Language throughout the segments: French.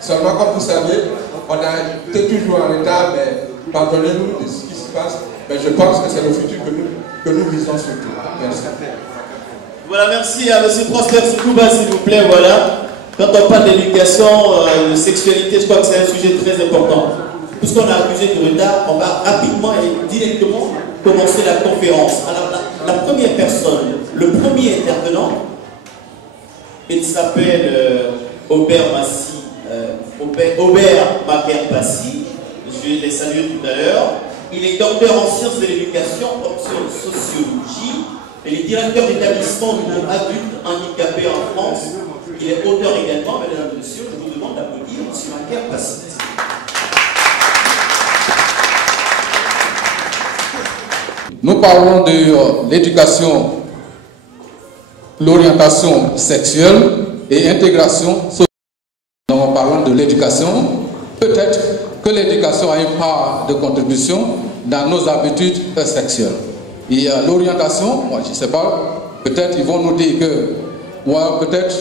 Seulement, comme vous savez, on a été toujours en retard, mais pardonnez-nous de ce qui se passe. Mais je pense que c'est le futur que nous visons surtout. Merci. Voilà, merci à M. Prosper Soukouba, s'il vous plaît. Voilà. Quand on parle d'éducation, de sexualité, je crois que c'est un sujet très important. Puisqu'on a accusé de retard, on va rapidement et directement commencer la conférence. Alors, la première personne, le premier intervenant, il s'appelle Aubert Massy. Aubert Maker-Passy, je l'ai salué tout à l'heure. Il est docteur en sciences de l'éducation, option sociologie. Il est directeur d'établissement du monde adulte handicapé en France. Il est auteur également, mesdames et messieurs. Je vous demande d'applaudir M. Maker-Passy. Nous parlons de l'éducation, l'orientation sexuelle et intégration sociale. En parlant de l'éducation, peut-être que l'éducation a une part de contribution dans nos habitudes sexuelles. Et l'orientation, moi je ne sais pas, peut-être ils vont nous dire que, moi peut-être,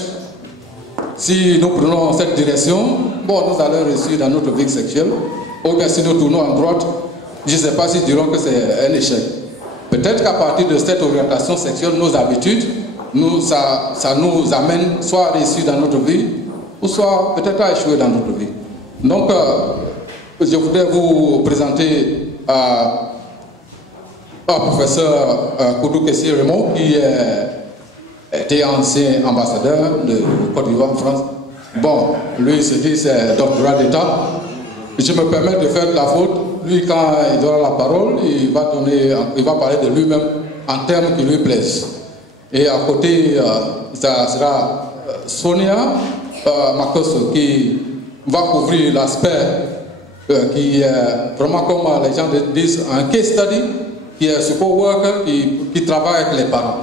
si nous prenons cette direction, bon, nous allons réussir dans notre vie sexuelle, ou bien si nous tournons à droite, je ne sais pas s'ils diront que c'est un échec. Peut-être qu'à partir de cette orientation sexuelle, nos habitudes, ça nous amène soit à réussir dans notre vie, ou soit peut-être à échouer dans notre vie. Donc, je voudrais vous présenter professeur Koudou Kessi Raymond, qui était ancien ambassadeur de Côte d'Ivoire en France. Bon, lui, il se dit c'est doctorat d'État. Je me permets de faire de la faute. Lui, quand il aura la parole, il va parler de lui-même en termes qui lui plaisent. Et à côté, ça sera Sonia Makoso qui va couvrir l'aspect qui est vraiment, comme les gens disent, un case study, qui est support worker, qui travaille avec les parents,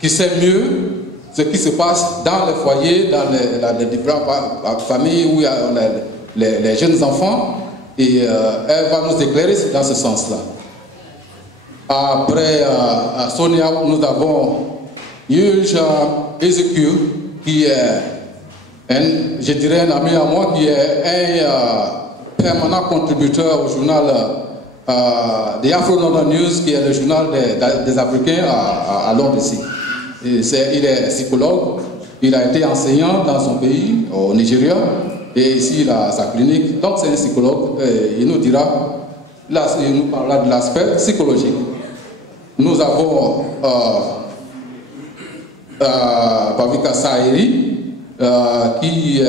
qui sait mieux ce qui se passe dans les foyers, dans les différentes familles où il y a les jeunes enfants, et elle va nous éclairer dans ce sens-là. Après Sonia, nous avons Yuge Ezekiel, qui est, je dirais, un ami à moi, qui est un permanent contributeur au journal des Afro-Northern News, qui est le journal des Africains à Londres ici. Il est psychologue, il a été enseignant dans son pays, au Nigeria, et ici il a sa clinique. Donc c'est un psychologue, il nous dira, là, il nous parlera de l'aspect psychologique. Nous avons Pavika Sahiri, qui,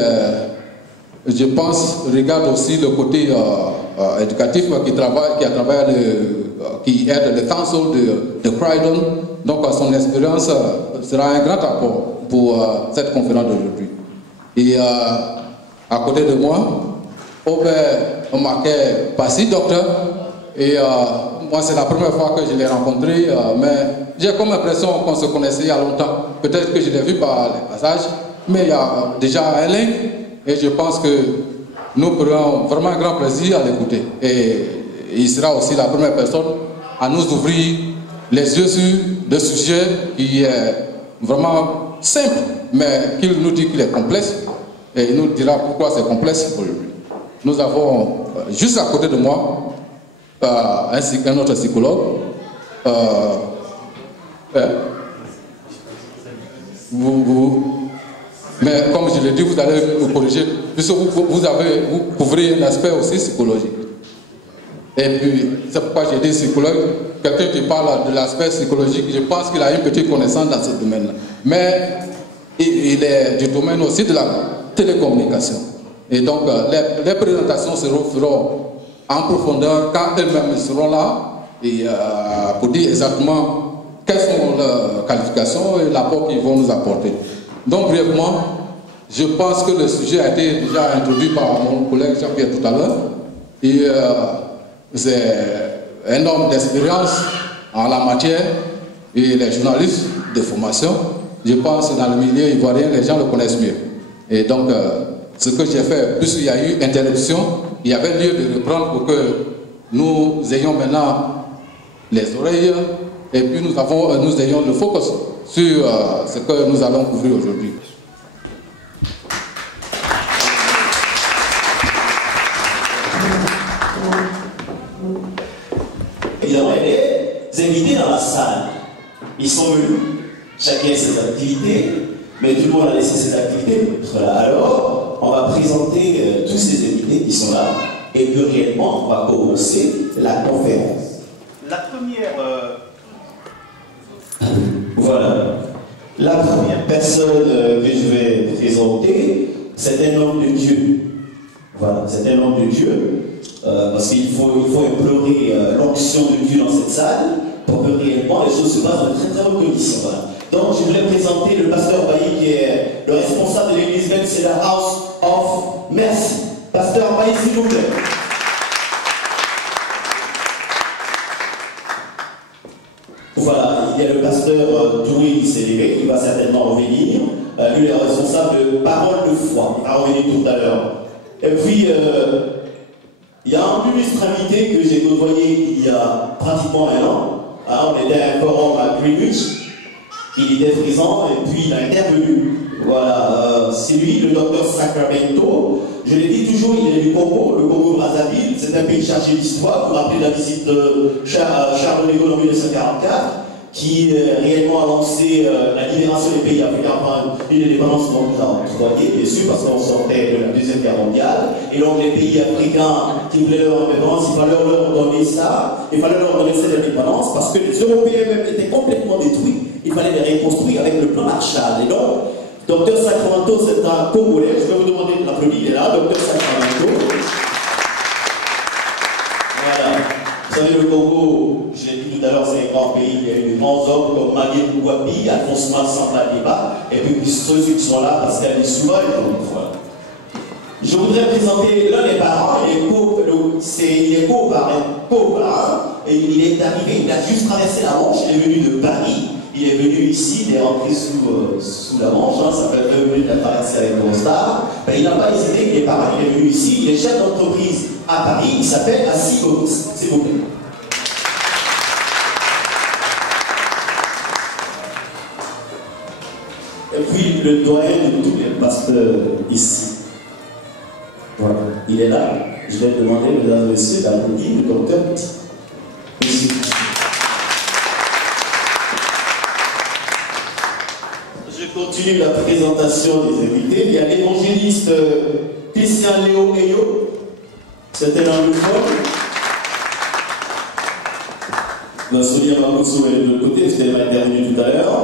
je pense, regarde aussi le côté éducatif, qui aide le council de Croydon. Donc son expérience sera un grand apport pour cette conférence d'aujourd'hui. Et à côté de moi, Aubert Maker-Passy, docteur, et moi c'est la première fois que je l'ai rencontré, mais j'ai comme l'impression qu'on se connaissait il y a longtemps. Peut-être que je l'ai vu par les passages, mais il y a déjà un lien, et je pense que nous prenons vraiment un grand plaisir à l'écouter. Et il sera aussi la première personne à nous ouvrir les yeux sur le sujet qui est vraiment simple, mais qu'il nous dit qu'il est complexe. Et il nous dira pourquoi c'est complexe pour lui. Nous avons, juste à côté de moi, un autre psychologue. Mais comme je l'ai dit, vous allez vous corriger, puisque vous couvrez un aspect aussi psychologique. Et puis, c'est pourquoi j'ai dit psychologue, quelqu'un qui parle de l'aspect psychologique, je pense qu'il a une petite connaissance dans ce domaine-là. Mais il est du domaine aussi de la télécommunication. Et donc, les présentations se feront en profondeur quand elles-mêmes seront là et, pour dire exactement quelles sont leurs qualifications et l'apport qu'ils vont nous apporter. Donc, brièvement, je pense que le sujet a été déjà introduit par mon collègue Jean-Pierre tout à l'heure. Et c'est un homme d'expérience en la matière et les journalistes de formation. Je pense que dans le milieu ivoirien, les gens le connaissent mieux. Et donc, ce que j'ai fait, puisqu'il y a eu interruption, il y avait lieu de reprendre pour que nous ayons maintenant les oreilles et puis nous ayons le focus sur ce que nous allons couvrir aujourd'hui. Évidemment, il y a des invités dans la salle. Ils sont venus, chacun ses activités, mais tout le monde a laissé ses activités pour être là. Alors, on va présenter tous ces invités qui sont là, et puis réellement, on va commencer la conférence. La première... Voilà. La première personne que je vais présenter, c'est un homme de Dieu. Voilà, c'est un homme de Dieu. Parce qu'il faut implorer l'onction de Dieu dans cette salle pour que réellement les choses se passent dans de très très bonnes conditions. Voilà. Donc je voulais présenter le pasteur Bailly qui est le responsable de l'église même, c'est la House of Mercy. Pasteur Bailly, s'il vous plaît. Voilà, il y a le pasteur Doué qui s'est levé, il va certainement revenir. Lui est responsable de Parole de foi, il va revenir tout à l'heure. Et puis, il y a un illustre invité que j'ai côtoyé il y a pratiquement un an. On était à un forum à Greenwich, il était présent et puis il a intervenu. Voilà, c'est lui, le docteur Sacramento. Je l'ai dit toujours, il est du Congo, le Congo-Brazzaville. C'est un pays chargé d'histoire. Vous vous rappelez la visite de Charles de Gaulle en 1944, qui réellement a lancé la libération des pays africains, enfin une indépendance dont nous avons octroyé, bien sûr, parce qu'on sortait de la Deuxième Guerre mondiale. Et donc les pays africains qui voulaient leur indépendance, il fallait leur donner ça, il fallait leur donner cette indépendance, parce que les Européens même étaient complètement détruits. Il fallait les reconstruire avec le plan Marshall. Et donc, Docteur Sacramento, c'est un Congolais. Je vais vous demander de l'applaudir. Il est là, Docteur Sacramento. Voilà. Vous savez, le Congo, je l'ai dit tout à l'heure, c'est un grand pays. Il y a eu de grands hommes comme Magué Mouabi, Alphonse Massamba, et puis ceux qui sont là parce qu'elle est souvent une fois. Je voudrais présenter l'un des parents. Il est co-parrain. Et il est arrivé, il a juste traversé la Manche. Il est venu de Paris. Il est venu ici, il est rentré sous la Manche, ça fait 2 minutes de la traversée avec Eurostar. Ben, il n'a pas hésité, il est pareil, il est venu ici, il est chef d'entreprise à Paris, il s'appelle Assis Boris, s'il vous plaît. Et puis le doyen de tous les pasteurs ici. Voilà, il est là. Je vais demander, mesdames et messieurs, d'applaudir le docteur ici. Je continue la présentation des invités. Il y a l'évangéliste Christian Léo Eyo. C'est un anglophone. Sonia Mamousou est de l'autre côté, parce qu'elle m'a intervenu tout à l'heure.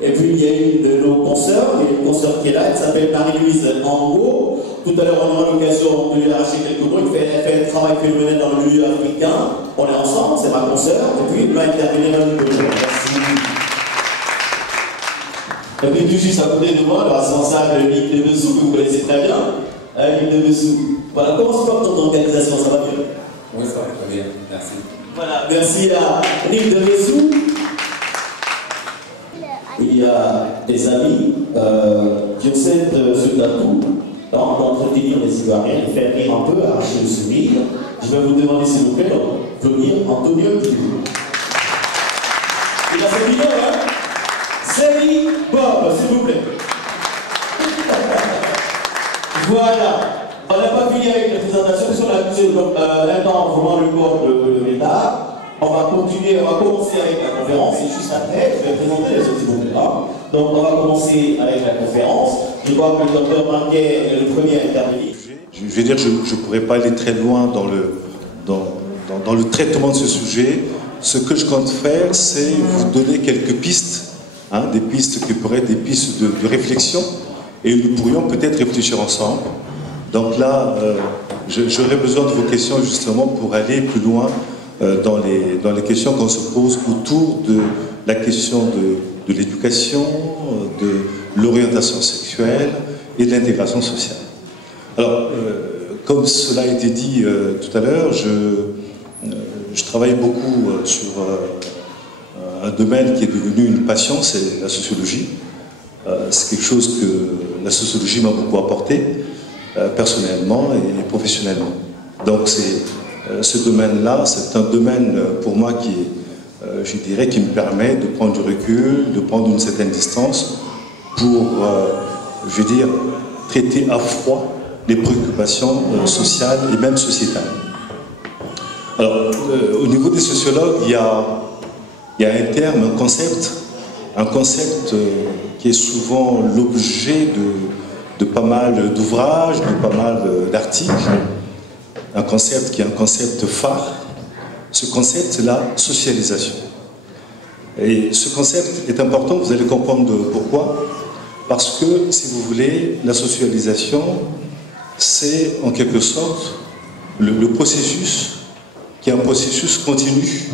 Et puis il y a une de nos consoeurs, il y a une consoeur qui est là, elle s'appelle Marie-Louise Ango. Tout à l'heure, on aura l'occasion de lui arracher quelques mots. Elle fait un travail phénoménal dans le milieu africain. On est ensemble, c'est ma consoeur. Et puis il va intervenir un peu. Merci. Et puis tout juste à côté de moi, le responsable de l'île de Bessou, que vous connaissez très bien, l'île de Bessou. Voilà, comment se porte ton organisation, ça va bien? Oui, ça va très bien, merci. Voilà, merci à l'île de Bessou. Il y a des amis qui ont ce tatou d'entretenir les Ivoiriens, de faire rire un peu, arracher le sourire. Je vais vous demander s'il vous plaît de venir Antonio Pidou. Il a cette vidéo, hein? Zélie Bob, s'il vous plaît. Voilà. On n'a pas fini avec la présentation, parce qu'on a usé un temps vraiment le corps de l'État. On va continuer, on va commencer avec la conférence, et juste après, je vais présenter les autres doctorats. Donc on va commencer avec la conférence. Je vois que le docteur Marquet est le premier à intervenir. Je vais dire, je ne pourrais pas aller très loin dans le traitement de ce sujet. Ce que je compte faire, c'est vous donner quelques pistes, hein, des pistes qui pourraient être des pistes de réflexion, et nous pourrions peut-être réfléchir ensemble. Donc là, j'aurais besoin de vos questions justement pour aller plus loin dans les questions qu'on se pose autour de la question de l'éducation, de l'orientation sexuelle et de l'intégration sociale. Alors, comme cela a été dit tout à l'heure, je travaille beaucoup sur un domaine qui est devenu une passion, c'est la sociologie. C'est quelque chose que la sociologie m'a beaucoup apporté, personnellement et professionnellement. Donc ce domaine-là, c'est un domaine pour moi qui est, je dirais, qui me permet de prendre du recul, de prendre une certaine distance pour, je veux dire, traiter à froid les préoccupations sociales et même sociétales. Alors, au niveau des sociologues, il y a un terme, un concept qui est souvent l'objet de pas mal d'ouvrages, de pas mal d'articles. Un concept qui est un concept phare. Ce concept, c'est la socialisation. Et ce concept est important, vous allez comprendre pourquoi. Parce que, si vous voulez, la socialisation, c'est en quelque sorte le processus qui est un processus continu.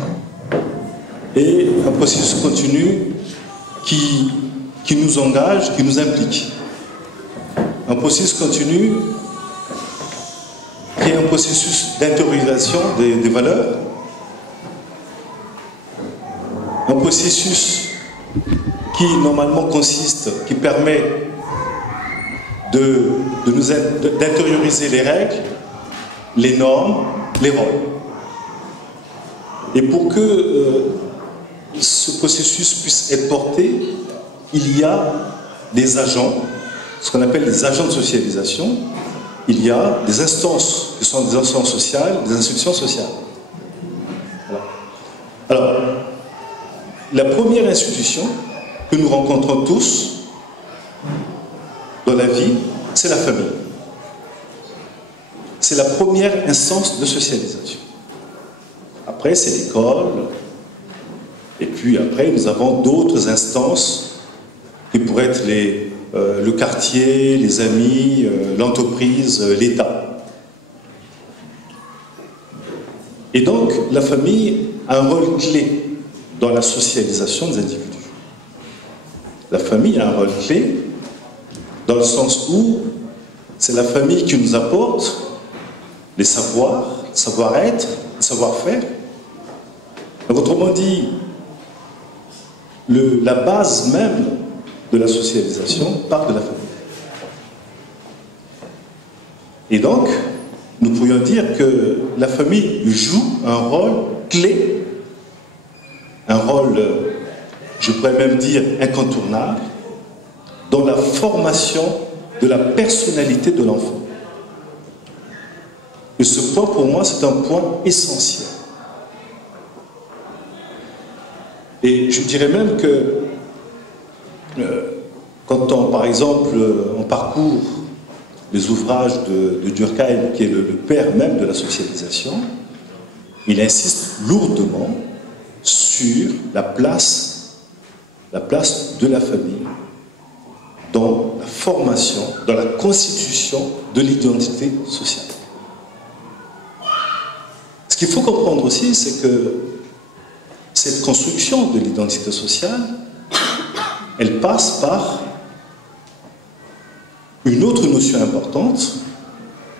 Et un processus continu qui nous engage, qui nous implique. Un processus continu qui est un processus d'intériorisation des valeurs. Un processus qui normalement consiste, qui permet d'intérioriser les règles, les normes, les rôles. Et pour que ce processus puisse être porté, il y a des agents, ce qu'on appelle des agents de socialisation. Il y a des instances qui sont des instances sociales, des institutions sociales. Voilà. Alors, la première institution que nous rencontrons tous dans la vie, c'est la famille. C'est la première instance de socialisation. Après, c'est l'école. Et puis après, nous avons d'autres instances qui pourraient être le quartier, les amis, l'entreprise, l'État. Et donc, la famille a un rôle clé dans la socialisation des individus. La famille a un rôle clé dans le sens où c'est la famille qui nous apporte les savoirs, le savoir-être, le savoir-faire. Autrement dit, la base même de la socialisation part de la famille. Et donc, nous pourrions dire que la famille joue un rôle clé, un rôle, je pourrais même dire, incontournable, dans la formation de la personnalité de l'enfant. Et ce point, pour moi, c'est un point essentiel. Et je dirais même que quand on, par exemple, on parcourt les ouvrages de Durkheim, qui est le père même de la socialisation, il insiste lourdement sur la place de la famille dans la formation, dans la constitution de l'identité sociale. Ce qu'il faut comprendre aussi, c'est que cette construction de l'identité sociale, elle passe par une autre notion importante,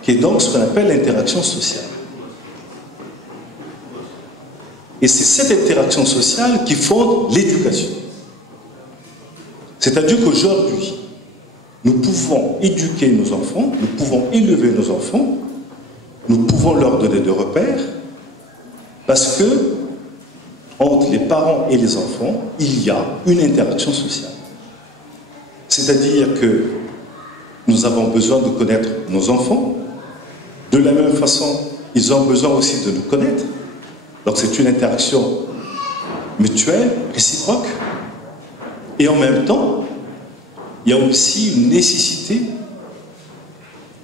qui est donc ce qu'on appelle l'interaction sociale. Et c'est cette interaction sociale qui fonde l'éducation. C'est-à-dire qu'aujourd'hui, nous pouvons éduquer nos enfants, nous pouvons élever nos enfants, nous pouvons leur donner des repères, parce que entre les parents et les enfants, il y a une interaction sociale. C'est-à-dire que nous avons besoin de connaître nos enfants. De la même façon, ils ont besoin aussi de nous connaître. Donc c'est une interaction mutuelle, réciproque. Et en même temps, il y a aussi une nécessité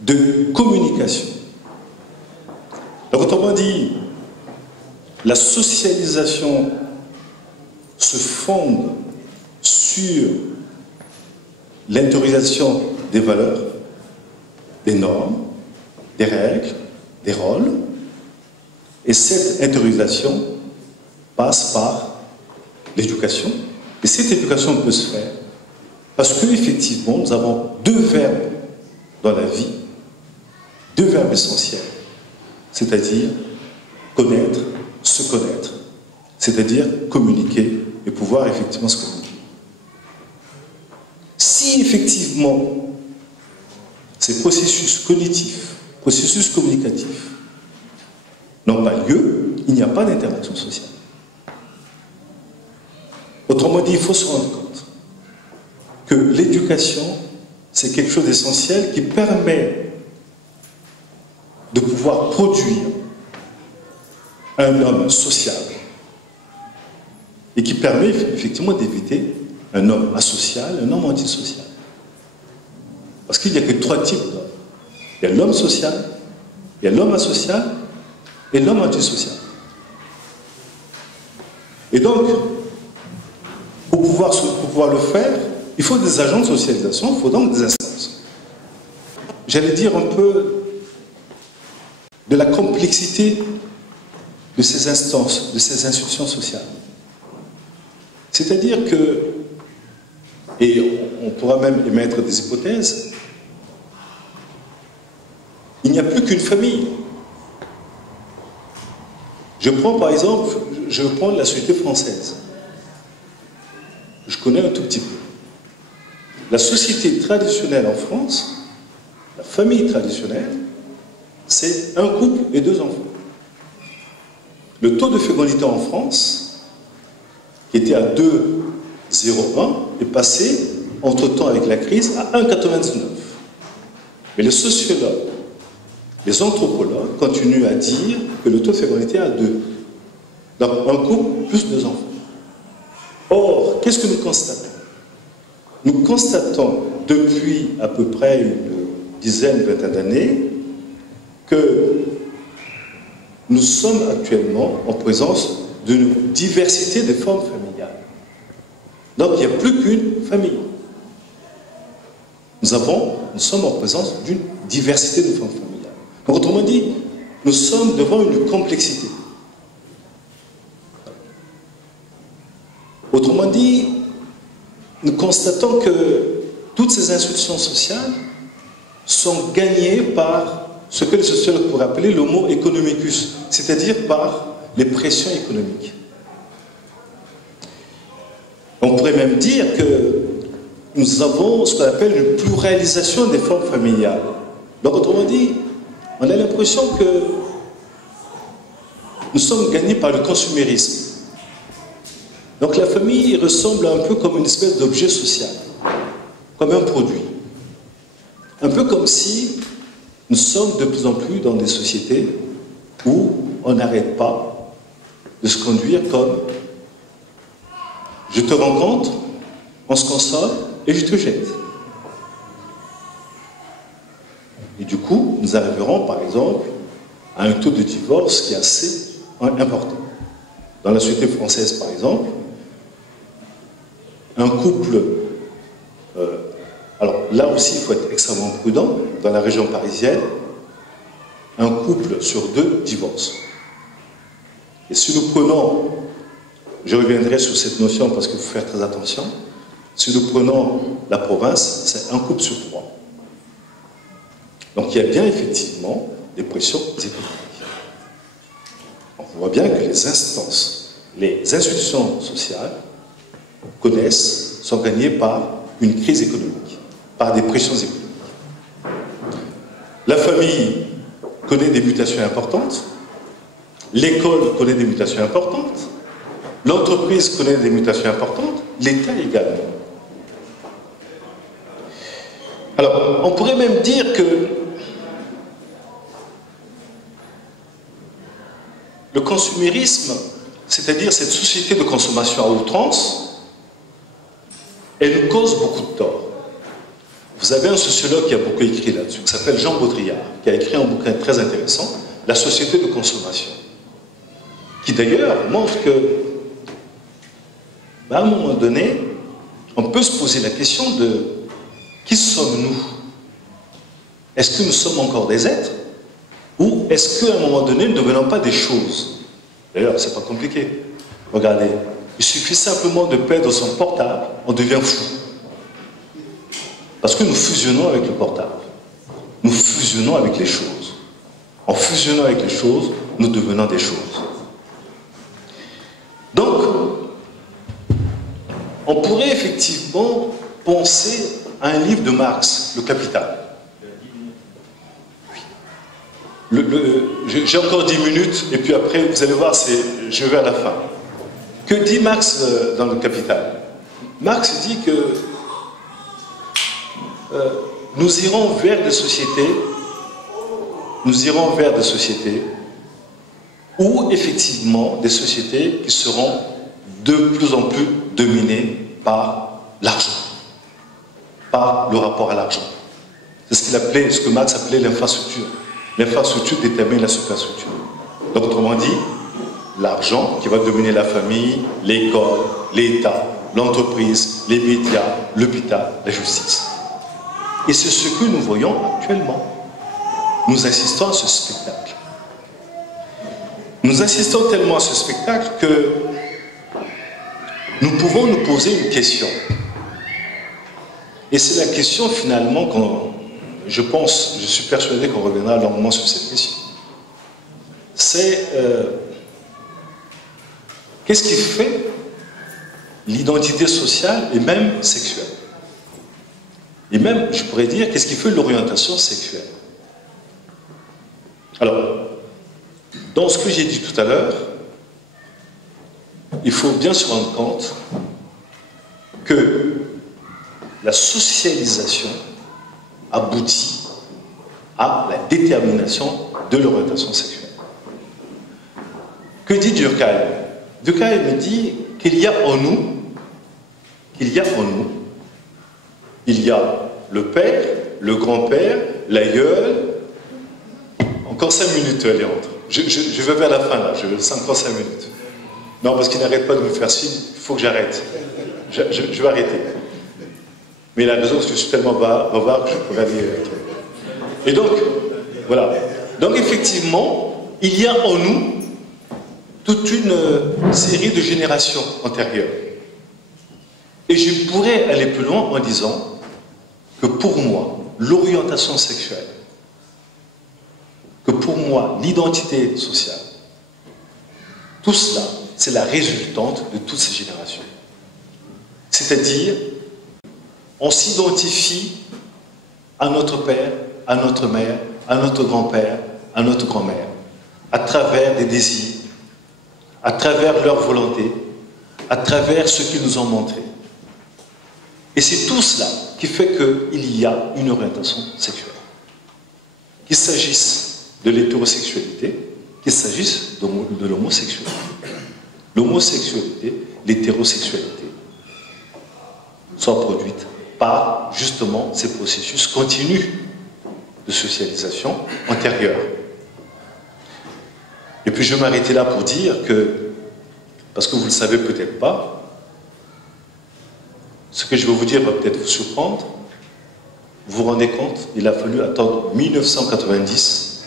de communication. Donc autrement dit, la socialisation se fonde sur l'intériorisation des valeurs, des normes, des règles, des rôles. Et cette intériorisation passe par l'éducation. Et cette éducation peut se faire parce qu'effectivement, nous avons deux verbes dans la vie, deux verbes essentiels, c'est-à-dire connaître, se connaître, c'est-à-dire communiquer et pouvoir effectivement se communiquer. Si effectivement ces processus cognitifs, processus communicatifs n'ont pas lieu, il n'y a pas d'interaction sociale. Autrement dit, il faut se rendre compte que l'éducation, c'est quelque chose d'essentiel qui permet de pouvoir produire un homme sociable et qui permet effectivement d'éviter un homme asocial, un homme antisocial. Parce qu'il n'y a que trois types d'hommes. Il y a l'homme social, il y a l'homme asocial et l'homme antisocial. Et donc, pour pouvoir le faire, il faut des agents de socialisation, il faut donc des instances. J'allais dire un peu de la complexité de ces instances, de ces institutions sociales. C'est-à-dire que, et on pourra même émettre des hypothèses, il n'y a plus qu'une famille. Je prends par exemple, je prends la société française. Je connais un tout petit peu. La société traditionnelle en France, la famille traditionnelle, c'est un couple et deux enfants. Le taux de fécondité en France, qui était à 2,01, est passé, entre-temps avec la crise, à 1,99. Mais les sociologues, les anthropologues continuent à dire que le taux de fécondité est à 2. Donc un couple plus deux enfants. Or, qu'est-ce que nous constatons? Nous constatons depuis à peu près une dizaine, vingtaine d'années que nous sommes actuellement en présence d'une diversité de formes familiales. Donc il n'y a plus qu'une famille. Nous sommes en présence d'une diversité de formes familiales. Donc, autrement dit, nous sommes devant une complexité. Autrement dit, nous constatons que toutes ces institutions sociales sont gagnées par ce que les sociologues pourraient appeler l'homo economicus, c'est-à-dire par les pressions économiques. On pourrait même dire que nous avons ce qu'on appelle une pluralisation des formes familiales. Donc, autrement dit, on a l'impression que nous sommes gagnés par le consumérisme. Donc la famille ressemble un peu comme une espèce d'objet social, comme un produit. Un peu comme si nous sommes de plus en plus dans des sociétés où on n'arrête pas de se conduire comme je te rencontre, on se console et je te jette. Et du coup, nous arriverons par exemple à un taux de divorce qui est assez important. Dans la société française par exemple, un couple, alors là aussi il faut être extrêmement prudent, dans la région parisienne, un couple sur deux divorce. Et si nous prenons, je reviendrai sur cette notion parce qu'il faut faire très attention, si nous prenons la province, c'est un couple sur trois. Donc il y a bien effectivement des pressions économiques. On voit bien que les instances, les institutions sociales sont gagnées par une crise économique. par des pressions économiques. La famille connaît des mutations importantes, l'école connaît des mutations importantes, l'entreprise connaît des mutations importantes, l'État également. Alors, on pourrait même dire que le consumérisme, c'est-à-dire cette société de consommation à outrance, elle nous cause beaucoup de tort. Vous avez un sociologue qui a beaucoup écrit là-dessus, qui s'appelle Jean Baudrillard, qui a écrit un bouquin très intéressant, La société de consommation, qui d'ailleurs montre que, à un moment donné, on peut se poser la question de qui sommes-nous? Est-ce que nous sommes encore des êtres? Ou est-ce qu'à un moment donné, nous ne devenons pas des choses? D'ailleurs, c'est pas compliqué. Regardez, il suffit simplement de perdre son portable, on devient fou. Parce que nous fusionnons avec le portable. Nous fusionnons avec les choses. En fusionnant avec les choses, nous devenons des choses. Donc, on pourrait effectivement penser à un livre de Marx, Le Capital. J'ai encore 10 minutes, et puis après, vous allez voir, je vais à la fin. Que dit Marx dans Le Capital? Marx dit que nous irons vers des sociétés où effectivement des sociétés qui seront de plus en plus dominées par l'argent, par le rapport à l'argent. C'est ce que Marx appelait l'infrastructure. L'infrastructure détermine la superstructure. Donc autrement dit, l'argent qui va dominer la famille, l'école, l'État, l'entreprise, les médias, l'hôpital, la justice. Et c'est ce que nous voyons actuellement. Nous assistons à ce spectacle. Nous assistons tellement à ce spectacle que nous pouvons nous poser une question. Et c'est la question finalement je suis persuadé qu'on reviendra longuement sur cette question. C'est qu'est-ce qui fait l'identité sociale et même sexuelle? Et même, je pourrais dire, qu'est-ce qui fait l'orientation sexuelle? Alors, dans ce que j'ai dit tout à l'heure, il faut bien se rendre compte que la socialisation aboutit à la détermination de l'orientation sexuelle. Que dit Durkheim? Durkheim me dit qu'il y a en nous, il y a le père, le grand-père, l'aïeul. Encore 5 minutes, Léandre. Je vais vers la fin, là. C'est encore 5 minutes. Non, parce qu'il n'arrête pas de me faire signe. Il faut que j'arrête. Je vais arrêter. Mais il a raison, parce que je suis tellement bavard que je pourrais aller... Et donc, voilà. Donc, effectivement, il y a en nous toute une série de générations antérieures. Et je pourrais aller plus loin en disant que pour moi, l'orientation sexuelle, que pour moi, l'identité sociale, tout cela, c'est la résultante de toutes ces générations. C'est-à-dire, on s'identifie à notre père, à notre mère, à notre grand-père, à notre grand-mère, à travers des désirs, à travers leur volonté, à travers ce qu'ils nous ont montré. Et c'est tout cela qui fait qu'il y a une orientation sexuelle. Qu'il s'agisse de l'hétérosexualité, qu'il s'agisse de l'homosexualité. L'homosexualité, l'hétérosexualité sont produites par justement ces processus continus de socialisation antérieure. Et puis je vais m'arrêter là pour dire que, parce que vous ne le savez peut-être pas, ce que je vais vous dire va peut-être vous surprendre. Vous vous rendez compte, il a fallu attendre 1990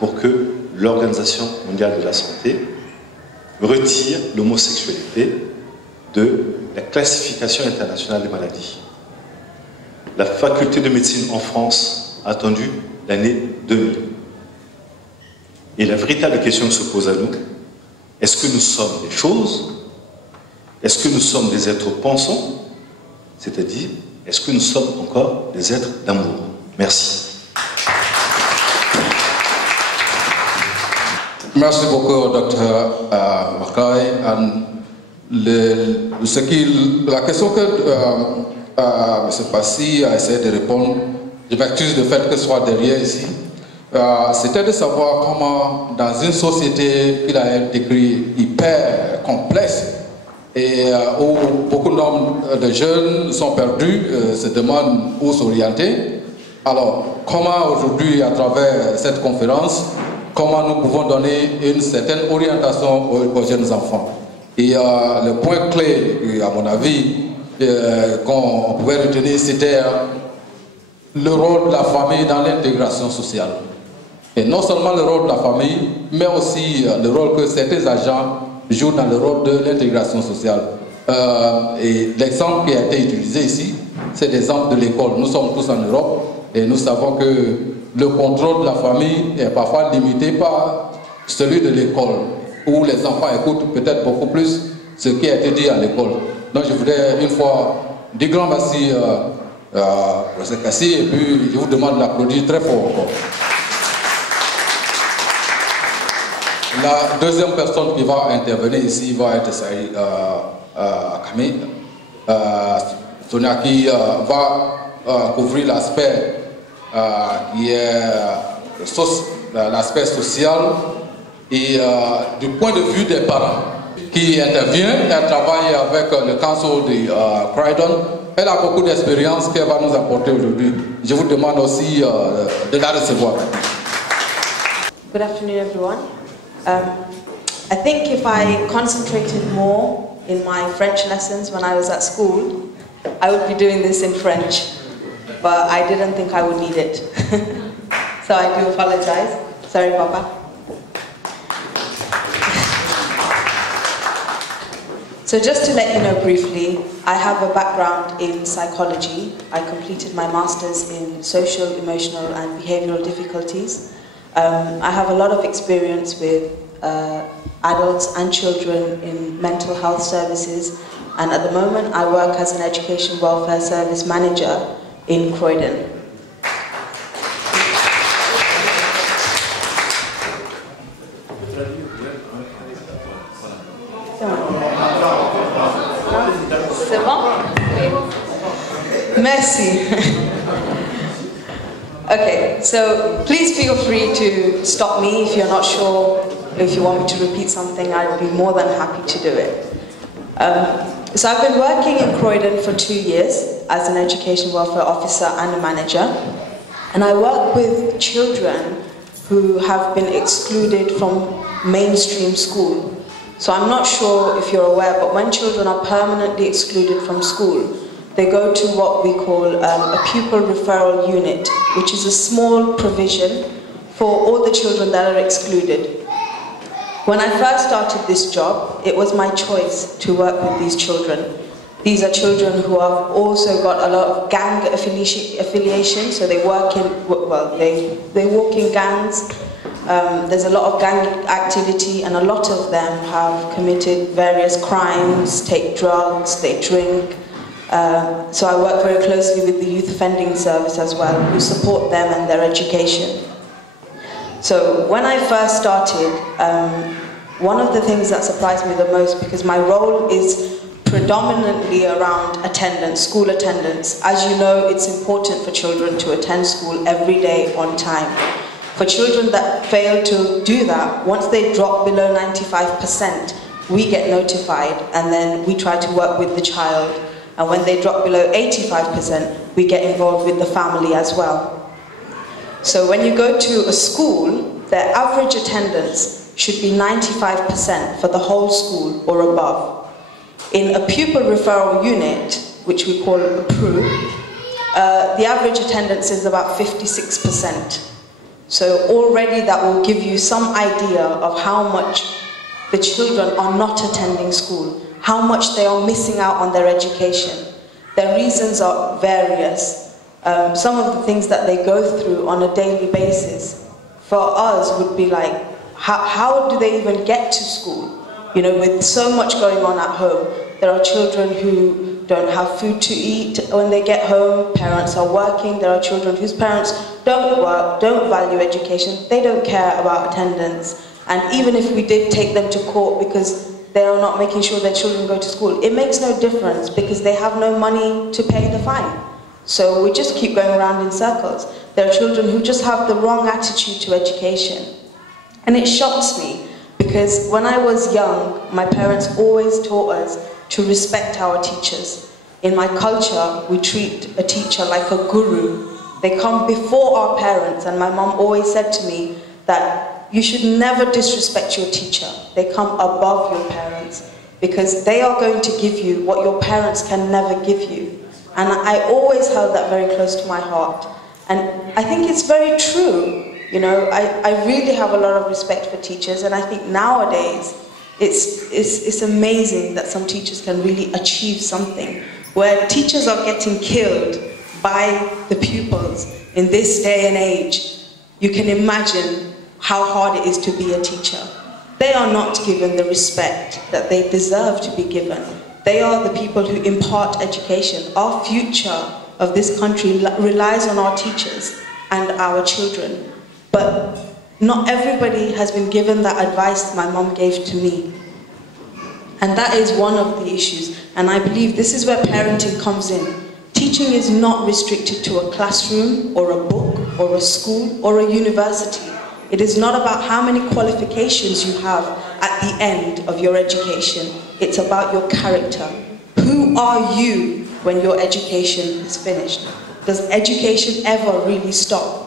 pour que l'Organisation mondiale de la santé retire l'homosexualité de la classification internationale des maladies. La faculté de médecine en France a attendu l'année 2000. Et la véritable question qui se pose à nous, est-ce que nous sommes des choses? Est-ce que nous sommes des êtres pensants? C'est-à-dire est-ce que nous sommes encore des êtres d'amour? Merci. Merci beaucoup, Dr. Mackay. La question que M. Passy a essayé de répondre, je m'excuse du fait que ce soit derrière ici, c'était de savoir comment, dans une société qu'il a décrit hyper complexe et où beaucoup de jeunes sont perdus, se demandent où s'orienter. Alors, comment aujourd'hui, à travers cette conférence, comment nous pouvons donner une certaine orientation aux jeunes enfants? Et le point clé, à mon avis, qu'on pouvait retenir, c'était le rôle de la famille dans l'intégration sociale. Et non seulement le rôle de la famille, mais aussi le rôle que certains agents jouent dans le rôle de l'intégration sociale. Et l'exemple qui a été utilisé ici, c'est l'exemple de l'école. Nous sommes tous en Europe et nous savons que le contrôle de la famille est parfois limité par celui de l'école, où les enfants écoutent peut-être beaucoup plus ce qui a été dit à l'école. Donc je voudrais une fois dire grand merci à M. Kassi, et puis je vous demande d'applaudir très fort encore. La deuxième personne qui va intervenir ici va être Camille, Sonia, qui va couvrir l'aspect qui est l'aspect social et du point de vue des parents qui intervient. Elle travaille avec le council de Croydon. Elle a beaucoup d'expérience qu'elle va nous apporter aujourd'hui. Je vous demande aussi de la recevoir. Good afternoon, everyone. I think if I concentrated more in my French lessons when I was at school, I would be doing this in French, but I didn't think I would need it. So I do apologize. Sorry, Papa. So just to let you know briefly, I have a background in psychology. I completed my master's in social, emotional and behavioral difficulties. I have a lot of experience with adults and children in mental health services, and at the moment I work as an education welfare service manager in Croydon. C'est bon? Merci. Okay, so please feel free to stop me if you're not sure, if you want me to repeat something. I'd be more than happy to do it. So I've been working in Croydon for 2 years as an education welfare officer and a manager, and I work with children who have been excluded from mainstream school. So I'm not sure if you're aware, but when children are permanently excluded from school, they go to what we call a pupil referral unit, which is a small provision for all the children that are excluded. When I first started this job, it was my choice to work with these children. These are children who have also got a lot of gang affiliation, so they work in, well, they walk in gangs. There's a lot of gang activity, and a lot of them have committed various crimes, take drugs, they drink. So I work very closely with the Youth Offending Service as well, who support them and their education. So when I first started, one of the things that surprised me the most, because my role is predominantly around attendance, school attendance. As you know, it's important for children to attend school every day on time. For children that fail to do that, once they drop below 95%, we get notified, and then we try to work with the child. And when they drop below 85%, we get involved with the family as well. So when you go to a school, their average attendance should be 95% for the whole school or above. In a pupil referral unit, which we call a PRU, the average attendance is about 56%. So already that will give you some idea of how much the children are not attending school, how much they are missing out on their education. Their reasons are various. Some of the things that they go through on a daily basis for us would be like, how do they even get to school? You know, with so much going on at home, there are children who don't have food to eat when they get home, parents are working, there are children whose parents don't work, don't value education, they don't care about attendance. And even if we did take them to court because they are not making sure their children go to school, it makes no difference because they have no money to pay the fine. So we just keep going around in circles. There are children who just have the wrong attitude to education. And it shocks me because when I was young, my parents always taught us to respect our teachers. In my culture, we treat a teacher like a guru. They come before our parents, and my mom always said to me that you should never disrespect your teacher. They come above your parents because they are going to give you what your parents can never give you. And I always held that very close to my heart. And I think it's very true. You know, I really have a lot of respect for teachers, and I think nowadays it's amazing that some teachers can really achieve something. Where teachers are getting killed by the pupils in this day and age, you can imagine how hard it is to be a teacher. They are not given the respect that they deserve to be given. They are the people who impart education. Our future of this country relies on our teachers and our children. But not everybody has been given that advice my mom gave to me. And that is one of the issues. And I believe this is where parenting comes in. Teaching is not restricted to a classroom or a book or a school or a university. It is not about how many qualifications you have at the end of your education. It's about your character. Who are you when your education is finished? Does education ever really stop?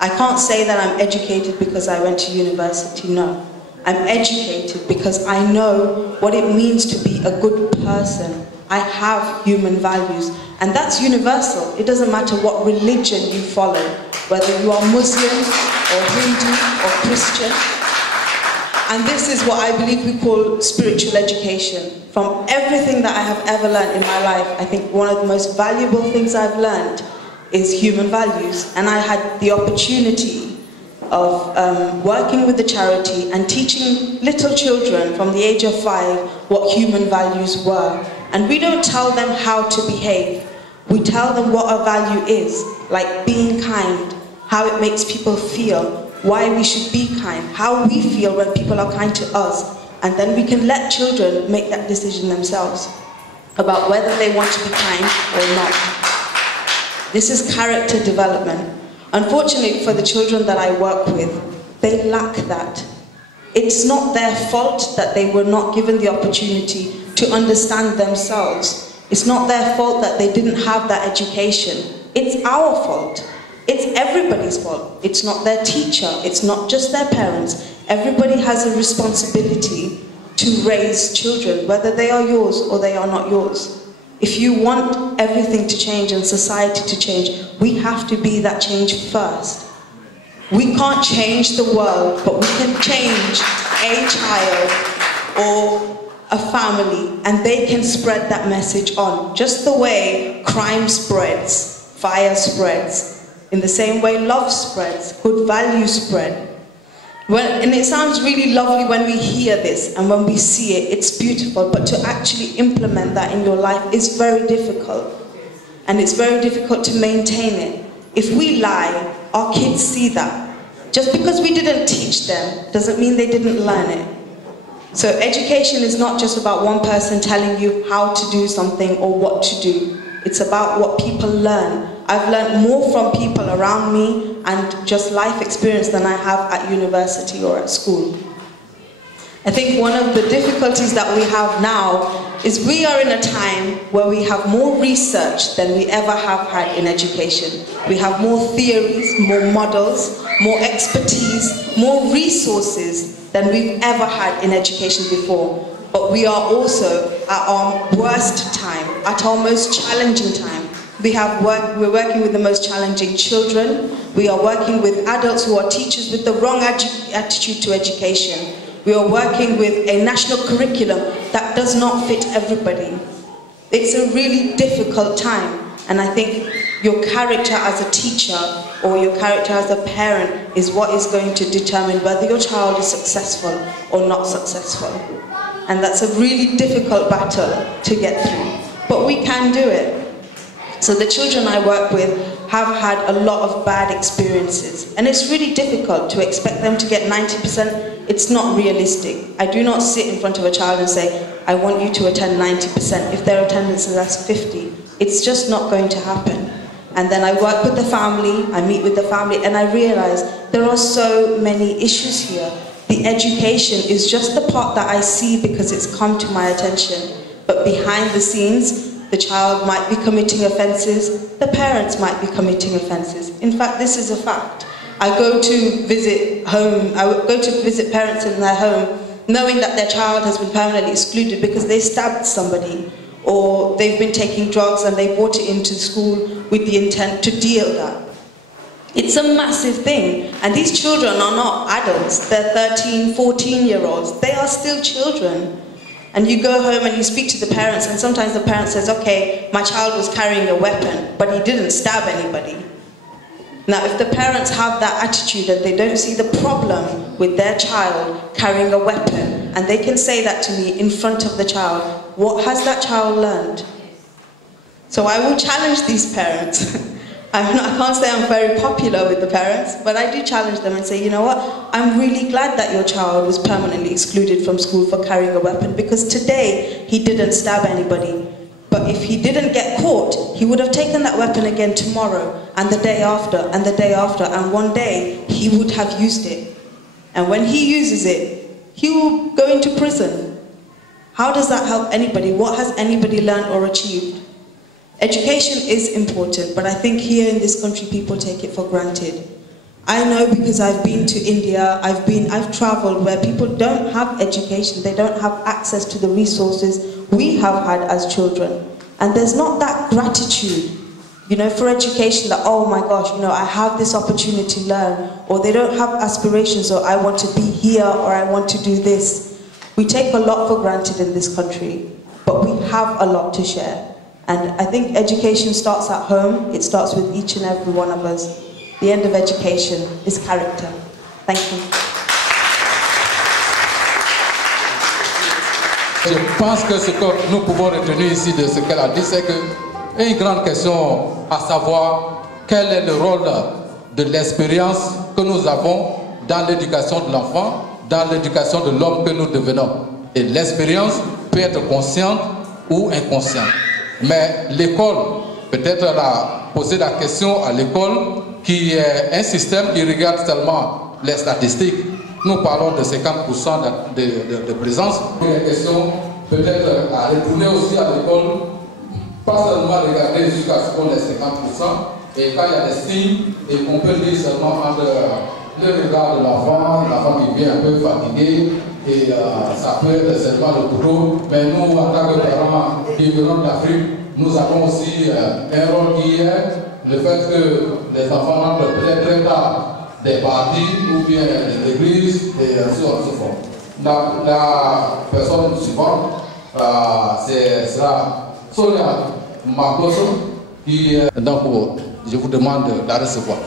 I can't say that I'm educated because I went to university, no. I'm educated because I know what it means to be a good person. I have human values, and that's universal. It doesn't matter what religion you follow, whether you are Muslim or Hindu or Christian. And this is what I believe we call spiritual education. From everything that I have ever learned in my life, I think one of the most valuable things I've learned is human values. And I had the opportunity of working with the charity and teaching little children from the age of 5 what human values were. And we don't tell them how to behave. We tell them what a value is, like being kind, how it makes people feel, why we should be kind, how we feel when people are kind to us. And then we can let children make that decision themselves about whether they want to be kind or not. This is character development. Unfortunately for the children that I work with, they lack that. It's not their fault that they were not given the opportunity to understand themselves. It's not their fault that they didn't have that education. It's our fault. It's everybody's fault. It's not their teacher. It's not just their parents. Everybody has a responsibility to raise children, whether they are yours or they are not yours. If you want everything to change and society to change, we have to be that change first. We can't change the world, but we can change a child or a family, and they can spread that message on. Just the way crime spreads, fire spreads, in the same way love spreads, good values spread. And it sounds really lovely when we hear this and when we see it, it's beautiful, but to actually implement that in your life is very difficult. And it's very difficult to maintain it. If we lie, our kids see that. Just because we didn't teach them doesn't mean they didn't learn it. So education is not just about one person telling you how to do something or what to do. It's about what people learn. I've learned more from people around me and just life experience than I have at university or at school. I think one of the difficulties that we have now is we are in a time where we have more research than we ever have had in education. We have more theories, more models, more expertise, more resources than we've ever had in education before. But we are also at our worst time, at our most challenging time. We're working with the most challenging children. We are working with adults who are teachers with the wrong attitude to education. We are working with a national curriculum that does not fit everybody. It's a really difficult time, and I think your character as a teacher or your character as a parent is what is going to determine whether your child is successful or not successful. And that's a really difficult battle to get through. But we can do it. So the children I work with have had a lot of bad experiences, and it's really difficult to expect them to get 90%. It's not realistic. I do not sit in front of a child and say, I want you to attend 90%. If their attendance is at 50, it's just not going to happen. And then I work with the family, I meet with the family, and I realize there are so many issues here. The education is just the part that I see because it's come to my attention. But behind the scenes, the child might be committing offenses, the parents might be committing offenses. In fact, this is a fact. I go to visit parents in their home knowing that their child has been permanently excluded because they stabbed somebody, or they've been taking drugs and they brought it into school with the intent to deal that. It's a massive thing, and these children are not adults, they're 13, 14-year-olds, they are still children. And you go home and you speak to the parents, and sometimes the parent says, okay, my child was carrying a weapon, but he didn't stab anybody. Now, if the parents have that attitude and they don't see the problem with their child carrying a weapon, and they can say that to me in front of the child, what has that child learned? So I will challenge these parents. I can't say I'm very popular with the parents, but I do challenge them and say, you know what, I'm really glad that your child was permanently excluded from school for carrying a weapon, because today he didn't stab anybody. But if he didn't get caught, he would have taken that weapon again tomorrow, and the day after, and the day after, and one day he would have used it. And when he uses it, he will go into prison. How does that help anybody? What has anybody learned or achieved? Education is important, but I think here in this country people take it for granted. I know because I've been to India, I've traveled where people don't have education, they don't have access to the resources we have had as children. And there's not that gratitude, you know, for education that, oh my gosh, you know, I have this opportunity to learn, or they don't have aspirations, or I want to be here, or I want to do this. We take a lot for granted in this country, but we have a lot to share. And I think education starts at home. It starts with each and every one of us. The end of education is character. Thank you. Je pense que ce que nous pouvons retenir ici de ce qu'elle a dit, c'est que une grande question à savoir quel est le rôle de l'expérience que nous avons dans l'éducation de l'enfant, dans l'éducation de l'homme que nous devenons. Et l'expérience peut être consciente ou inconsciente. Mais l'école, peut-être elle a posé la question à l'école, qui est un système qui regarde seulement les statistiques. Nous parlons de 50% de présence. Une question peut-être à retourner aussi à l'école, pas seulement regarder jusqu'à ce qu'on ait 50%, et quand il y a des signes, et qu'on peut lire seulement entre le regard de l'enfant qui vient un peu fatigué, et ça peut être seulement le couteau, mais nous, en tant que parents qui venons d'Afrique, nous avons aussi un rôle qui est le fait que les enfants rentrent très tard des partis ou bien des églises et ainsi de suite. La personne suivante, sera Sonia Makoso, qui donc je vous demande de la recevoir.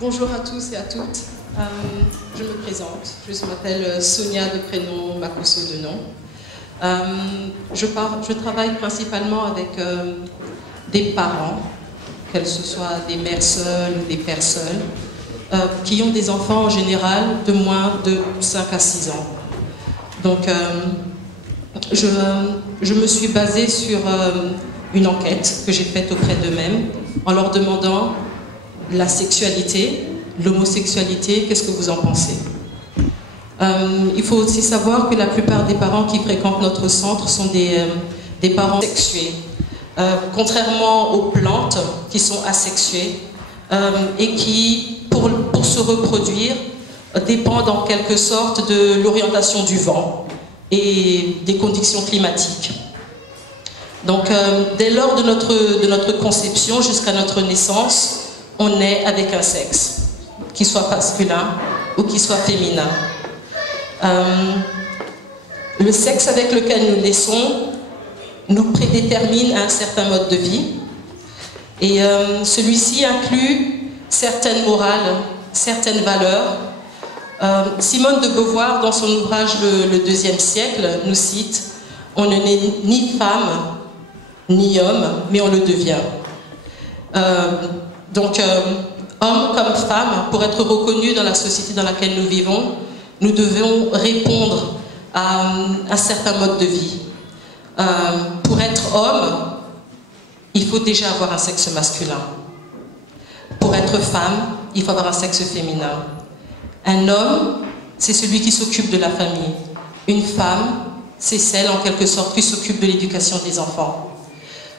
Bonjour à tous et à toutes. Je me présente. Je m'appelle Sonia de prénom, Makoso de nom. Je travaille principalement avec des parents, que ce soit des mères seules ou des pères seuls, qui ont des enfants en général de moins de 5 à 6 ans. Donc, je me suis basée sur une enquête que j'ai faite auprès d'eux-mêmes en leur demandant la sexualité, l'homosexualité, qu'est-ce que vous en pensez? Il faut aussi savoir que la plupart des parents qui fréquentent notre centre sont des parents sexués. Contrairement aux plantes qui sont asexuées et qui, pour se reproduire, dépendent en quelque sorte de l'orientation du vent et des conditions climatiques. Donc, dès lors de notre conception jusqu'à notre naissance, on est avec un sexe, qu'il soit masculin ou qu'il soit féminin. Le sexe avec lequel nous naissons nous prédétermine à un certain mode de vie, et celui-ci inclut certaines morales, certaines valeurs, Simone de Beauvoir, dans son ouvrage Le deuxième siècle, nous cite « On ne naît ni femme, ni homme, mais on le devient ». Homme comme femme, pour être reconnus dans la société dans laquelle nous vivons, nous devons répondre à un certain mode de vie. Pour être homme, il faut déjà avoir un sexe masculin. Pour être femme, il faut avoir un sexe féminin. Un homme, c'est celui qui s'occupe de la famille. Une femme, c'est celle, en quelque sorte, qui s'occupe de l'éducation des enfants.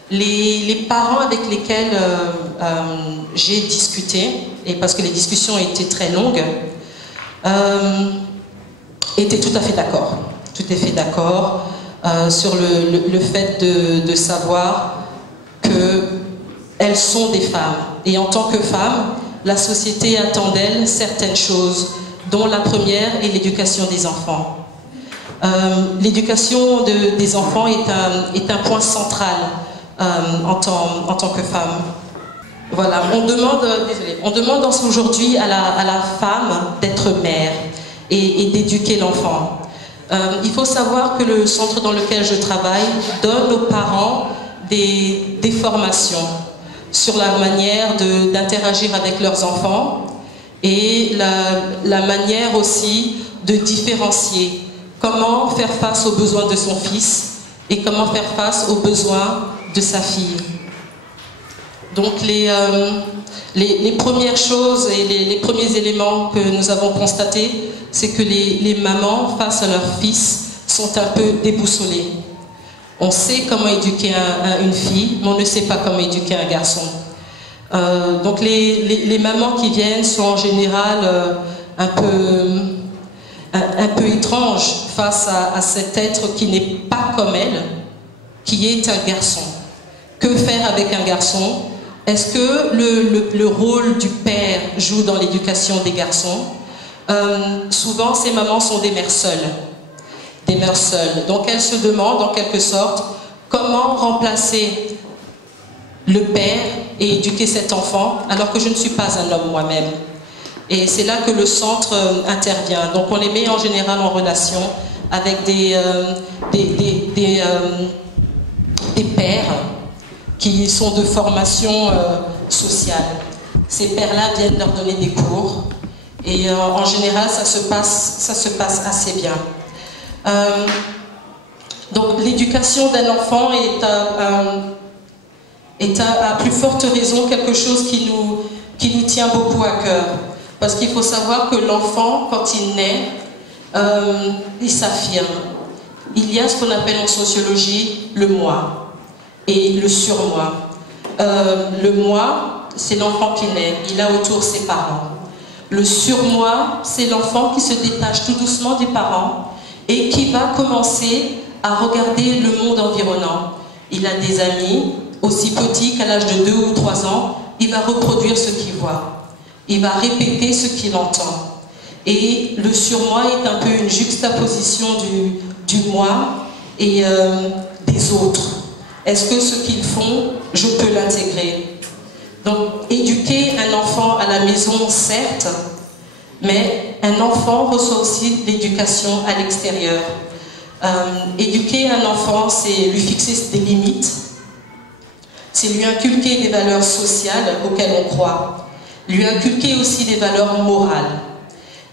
Les parents avec lesquels j'ai discuté, et parce que les discussions étaient très longues, étaient tout à fait d'accord. Tout à fait d'accord sur le fait de savoir qu'elles sont des femmes. Et en tant que femmes, la société attend d'elles certaines choses, dont la première est l'éducation des enfants. L'éducation des enfants est un point central en tant que femme. Voilà, on demande aujourd'hui à la femme d'être mère et d'éduquer l'enfant. Il faut savoir que le centre dans lequel je travaille donne aux parents des formations sur la manière d'interagir avec leurs enfants et la manière aussi de différencier comment faire face aux besoins de son fils et comment faire face aux besoins de sa fille. Donc les premières choses et les premiers éléments que nous avons constatés, c'est que les mamans face à leurs fils sont un peu déboussolées. On sait comment éduquer une fille, mais on ne sait pas comment éduquer un garçon. Donc les mamans qui viennent sont en général un peu étranges face à cet être qui n'est pas comme elle, qui est un garçon. Que faire avec un garçon? Est-ce que le rôle du père joue dans l'éducation des garçons? Souvent, ces mamans sont des mères seules. Des mères seules. Donc elles se demandent, en quelque sorte, comment remplacer le père et éduquer cet enfant, alors que je ne suis pas un homme moi-même. Et c'est là que le centre intervient. Donc on les met en général en relation avec des pères qui sont de formation sociale. Ces pères-là viennent leur donner des cours et en général ça se passe assez bien. Donc l'éducation d'un enfant est à plus forte raison quelque chose qui nous tient beaucoup à cœur. Parce qu'il faut savoir que l'enfant, quand il naît, il s'affirme. Il y a ce qu'on appelle en sociologie le moi et le surmoi. Le moi, c'est l'enfant qui naît, il a autour ses parents. Le surmoi, c'est l'enfant qui se détache tout doucement des parents et qui va commencer à regarder le monde environnant. Il a des amis, aussi petits qu'à l'âge de 2 ou 3 ans, il va reproduire ce qu'il voit. Il va répéter ce qu'il entend. Et le surmoi est un peu une juxtaposition du moi et des autres. Est-ce que ce qu'ils font, je peux l'intégrer? Donc, éduquer un enfant à la maison, certes, mais un enfant reçoit aussi l'éducation à l'extérieur. Éduquer un enfant, c'est lui fixer des limites, c'est lui inculquer des valeurs sociales auxquelles on croit, lui inculquer aussi des valeurs morales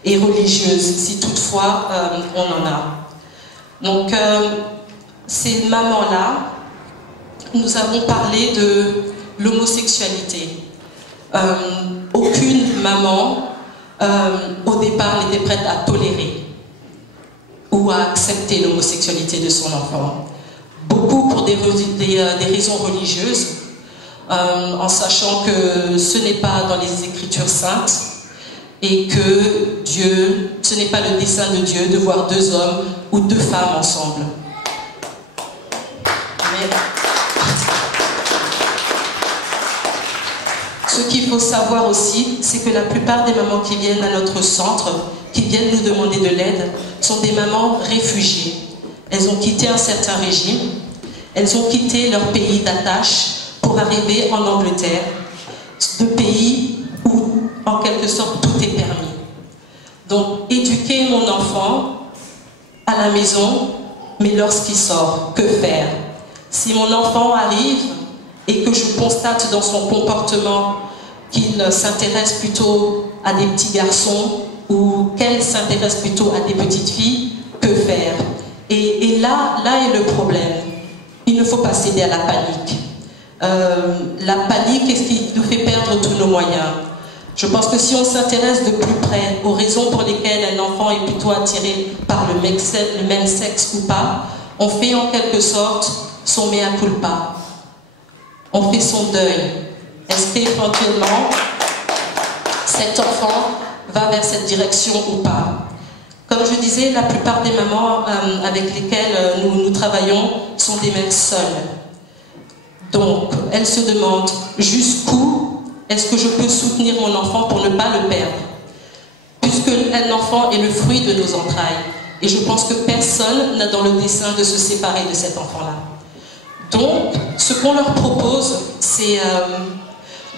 et religieuses, si toutefois on en a. Donc, ces mamans-là, nous avons parlé de l'homosexualité. Aucune maman, au départ, n'était prête à tolérer ou à accepter l'homosexualité de son enfant. Beaucoup pour des raisons religieuses, en sachant que ce n'est pas dans les Écritures saintes et que Dieu, ce n'est pas le dessein de Dieu de voir 2 hommes ou 2 femmes ensemble. Mais ce qu'il faut savoir aussi, c'est que la plupart des mamans qui viennent à notre centre, qui viennent nous demander de l'aide, sont des mamans réfugiées. Elles ont quitté un certain régime, elles ont quitté leur pays d'attache pour arriver en Angleterre, ce pays où, en quelque sorte, tout est permis. Donc, éduquer mon enfant à la maison, mais lorsqu'il sort, que faire? Si mon enfant arrive et que je constate dans son comportement qu'il s'intéresse plutôt à des petits garçons ou qu'elle s'intéresse plutôt à des petites filles, que faire? Et là est le problème. Il ne faut pas céder à la panique. La panique est ce qui nous fait perdre tous nos moyens. Je pense que si on s'intéresse de plus près aux raisons pour lesquelles un enfant est plutôt attiré par le même sexe ou pas, on fait en quelque sorte son mea culpa. On fait son deuil. Est-ce qu'éventuellement, cet enfant va vers cette direction ou pas? Comme je disais, la plupart des mamans avec lesquelles nous travaillons sont des mères seules. Donc, elles se demandent jusqu'où est-ce que je peux soutenir mon enfant pour ne pas le perdre? Puisque l'enfant est le fruit de nos entrailles. Et je pense que personne n'a dans le dessein de se séparer de cet enfant-là. Donc, ce qu'on leur propose, c'est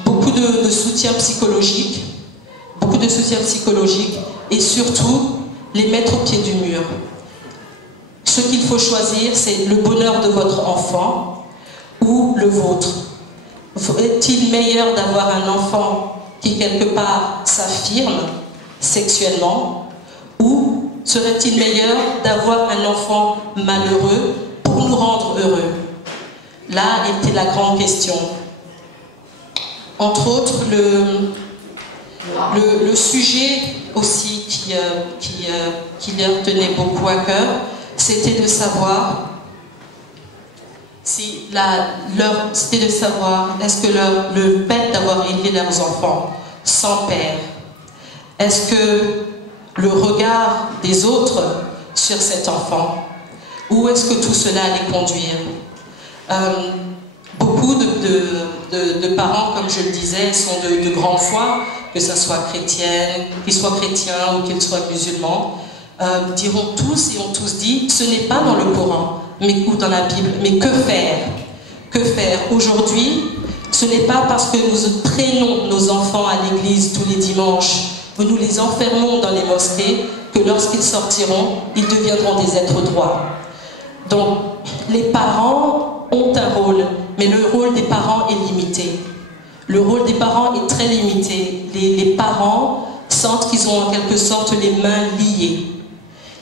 beaucoup de soutien psychologique, et surtout les mettre au pied du mur. Ce qu'il faut choisir, c'est le bonheur de votre enfant ou le vôtre. Est-il meilleur d'avoir un enfant qui quelque part s'affirme sexuellement, ou serait-il meilleur d'avoir un enfant malheureux pour nous rendre heureux? Là était la grande question. Entre autres, le sujet aussi qui leur tenait beaucoup à cœur, c'était de savoir si c'était de savoir est-ce que le fait d'avoir élevé leurs enfants sans père, est-ce que le regard des autres sur cet enfant, où est-ce que tout cela allait conduire? Beaucoup de parents, comme je le disais, sont de grande foi, que ce soit qu'ils soient chrétiens ou qu'ils soient musulmans, diront tous et ont tous dit, ce n'est pas dans le Coran ou dans la Bible, mais que faire? Que faire? Aujourd'hui, ce n'est pas parce que nous traînons nos enfants à l'église tous les dimanches, ou nous les enfermons dans les mosquées, que lorsqu'ils sortiront, ils deviendront des êtres droits. Donc, les parents ont un rôle, mais le rôle des parents est limité. Le rôle des parents est très limité. Les parents sentent qu'ils ont en quelque sorte les mains liées.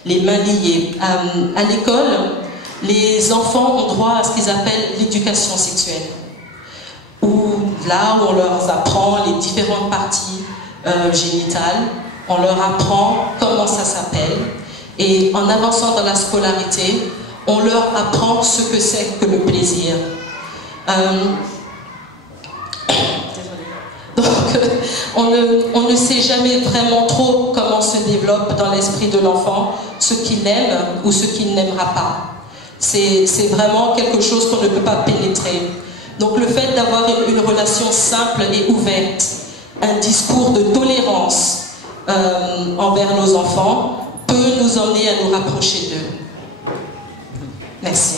Les mains liées. À l'école, les enfants ont droit à ce qu'ils appellent l'éducation sexuelle. Là où on leur apprend les différentes parties génitales, on leur apprend comment ça s'appelle. Et en avançant dans la scolarité, on leur apprend ce que c'est que le plaisir. Donc, on ne sait jamais vraiment trop comment se développe dans l'esprit de l'enfant ce qu'il aime ou ce qu'il n'aimera pas. C'est vraiment quelque chose qu'on ne peut pas pénétrer. Donc le fait d'avoir une relation simple et ouverte, un discours de tolérance envers nos enfants peut nous emmener à nous rapprocher d'eux. Merci.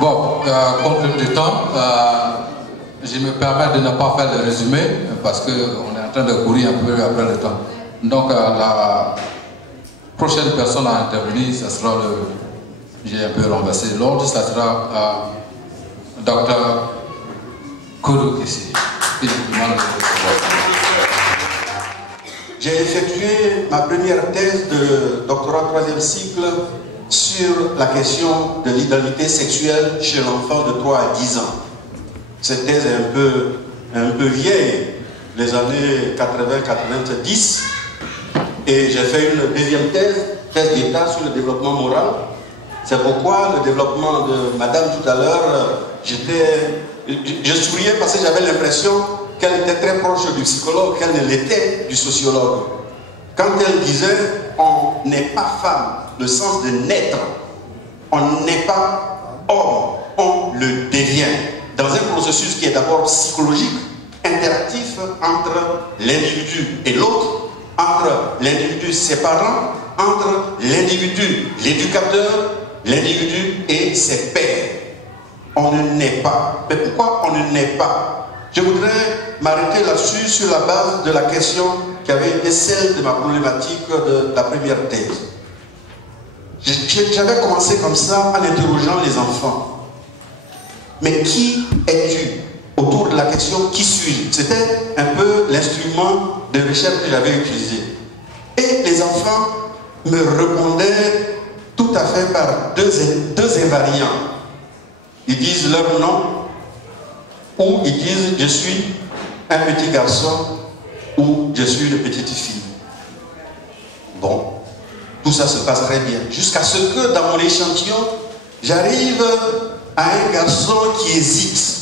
Bon, compte tenu du temps, je me permets de ne pas faire le résumé parce qu'on est en train de courir un peu après le temps. Donc, la prochaine personne à intervenir, ça sera j'ai un peu renversé l'ordre, ça sera Dr. Koudou Kessie. J'ai effectué ma première thèse de doctorat 3e cycle sur la question de l'identité sexuelle chez l'enfant de 3 à 10 ans. Cette thèse est un peu vieille, les années 80-90, et j'ai fait une deuxième thèse d'État sur le développement moral. C'est pourquoi le développement de madame tout à l'heure, je souriais parce que j'avais l'impression qu'elle était très proche du psychologue, qu'elle ne l'était du sociologue. Quand elle disait « on n'est pas femme », le sens de naître, on n'est pas homme, on le devient. Dans un processus qui est d'abord psychologique, interactif entre l'individu et l'autre, entre l'individu, ses parents, entre l'individu, l'éducateur, l'individu et ses pairs. on ne naît pas. Mais pourquoi on ne naît pas? Je voudrais m'arrêter là-dessus sur la base de la question qui avait été celle de ma problématique de la première thèse. J'avais commencé comme ça en interrogeant les enfants. Mais qui es-tu? Autour de la question qui suis-je? C'était un peu l'instrument de recherche que j'avais utilisé. Et les enfants me répondaient tout à fait par deux invariants. Ils disent leur nom ou ils disent je suis un petit garçon ou je suis une petite fille. Bon, tout ça se passe très bien. Jusqu'à ce que dans mon échantillon, j'arrive à un garçon qui hésite.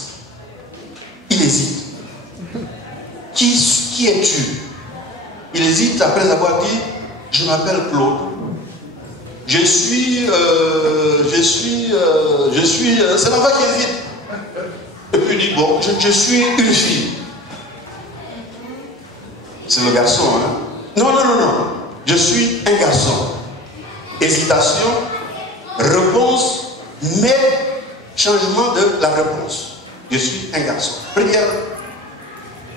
Il hésite. Qui es-tu? Il hésite après avoir dit je m'appelle Claude. C'est l'enfant qui hésite. Et puis il dit bon, je suis une fille. C'est le garçon, hein? Non. Je suis un garçon. Hésitation, réponse, mais changement de la réponse. Je suis un garçon. Première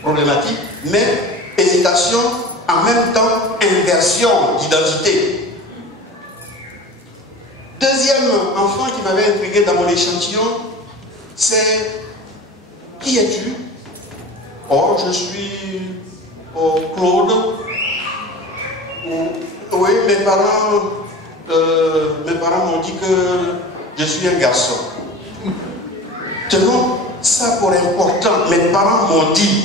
problématique, mais hésitation, en même temps inversion d'identité. Deuxième enfant qui m'avait intrigué dans mon échantillon, c'est qui es-tu? Oh, je suis Claude. Oui, mes parents m'ont dit que je suis un garçon. Tenons ça pour important. Mes parents m'ont dit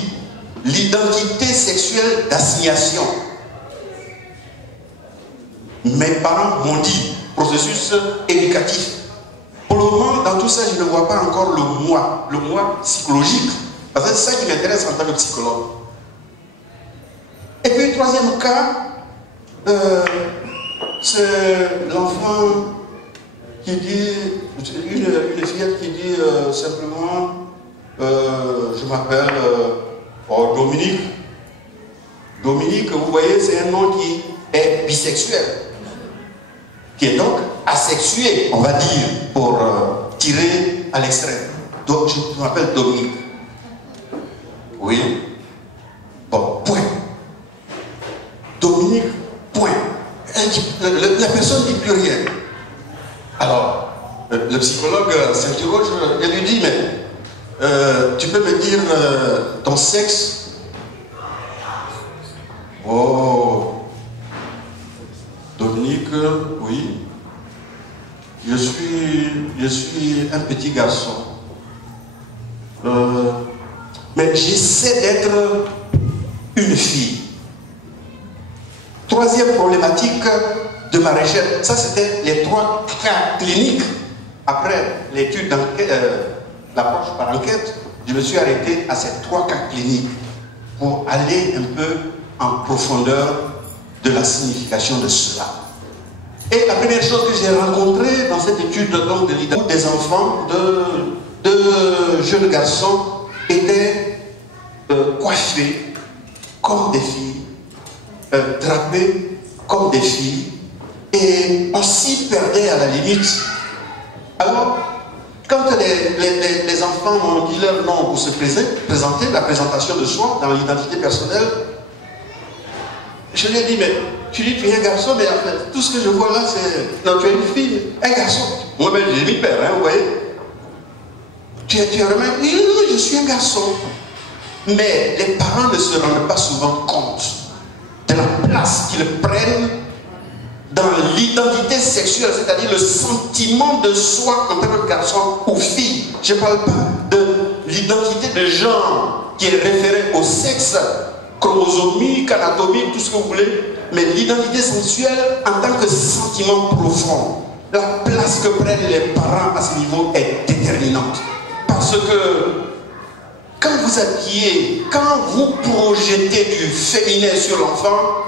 l'identité sexuelle d'assignation. Mes parents m'ont dit processus éducatif. Pour le moment, dans tout ça, je ne vois pas encore le moi psychologique. Parce que c'est ça qui m'intéresse en tant que psychologue. Et puis, troisième cas, c'est l'enfant qui dit, une fillette qui dit simplement, je m'appelle Dominique. Dominique, vous voyez, c'est un nom qui est bisexuel, qui est donc asexué, on va dire, pour tirer à l'extrême. Donc, je m'appelle Dominique. Oui. Bon, point. Dominique, point. La personne ne dit plus rien. Alors, le psychologue s'interroge et lui dit, mais tu peux me dire ton sexe? Oh, Dominique, oui. Je suis un petit garçon. Mais j'essaie d'être une fille. Troisième problématique de ma recherche, ça c'était les 3 cas cliniques. Après l'étude d'enquête, l'approche par enquête, je me suis arrêté à ces 3 cas cliniques pour aller un peu en profondeur de la signification de cela. Et la première chose que j'ai rencontrée dans cette étude donc, de l'identité des enfants, de jeunes garçons, étaient coiffés comme des filles, drapés comme des filles, et on s'y perdait à la limite. Alors, quand les enfants m'ont dit leur nom pour se présenter, la présentation de soi dans l'identité personnelle, je lui ai dit, mais tu dis tu es un garçon, mais en fait, tout ce que je vois là, c'est... Non, tu es une fille, un garçon. Moi-même, j'ai mis père, hein, vous voyez. Tu es vraiment... Oui, je suis un garçon. Mais les parents ne se rendent pas souvent compte de la place qu'ils prennent dans l'identité sexuelle, c'est-à-dire le sentiment de soi en tant que garçon ou fille. Je ne parle pas de l'identité de genre qui est référée au sexe, chromosomique, anatomique, tout ce que vous voulez, mais l'identité sexuelle en tant que sentiment profond. La place que prennent les parents à ce niveau est déterminante. Parce que quand vous habillez, quand vous projetez du féminin sur l'enfant,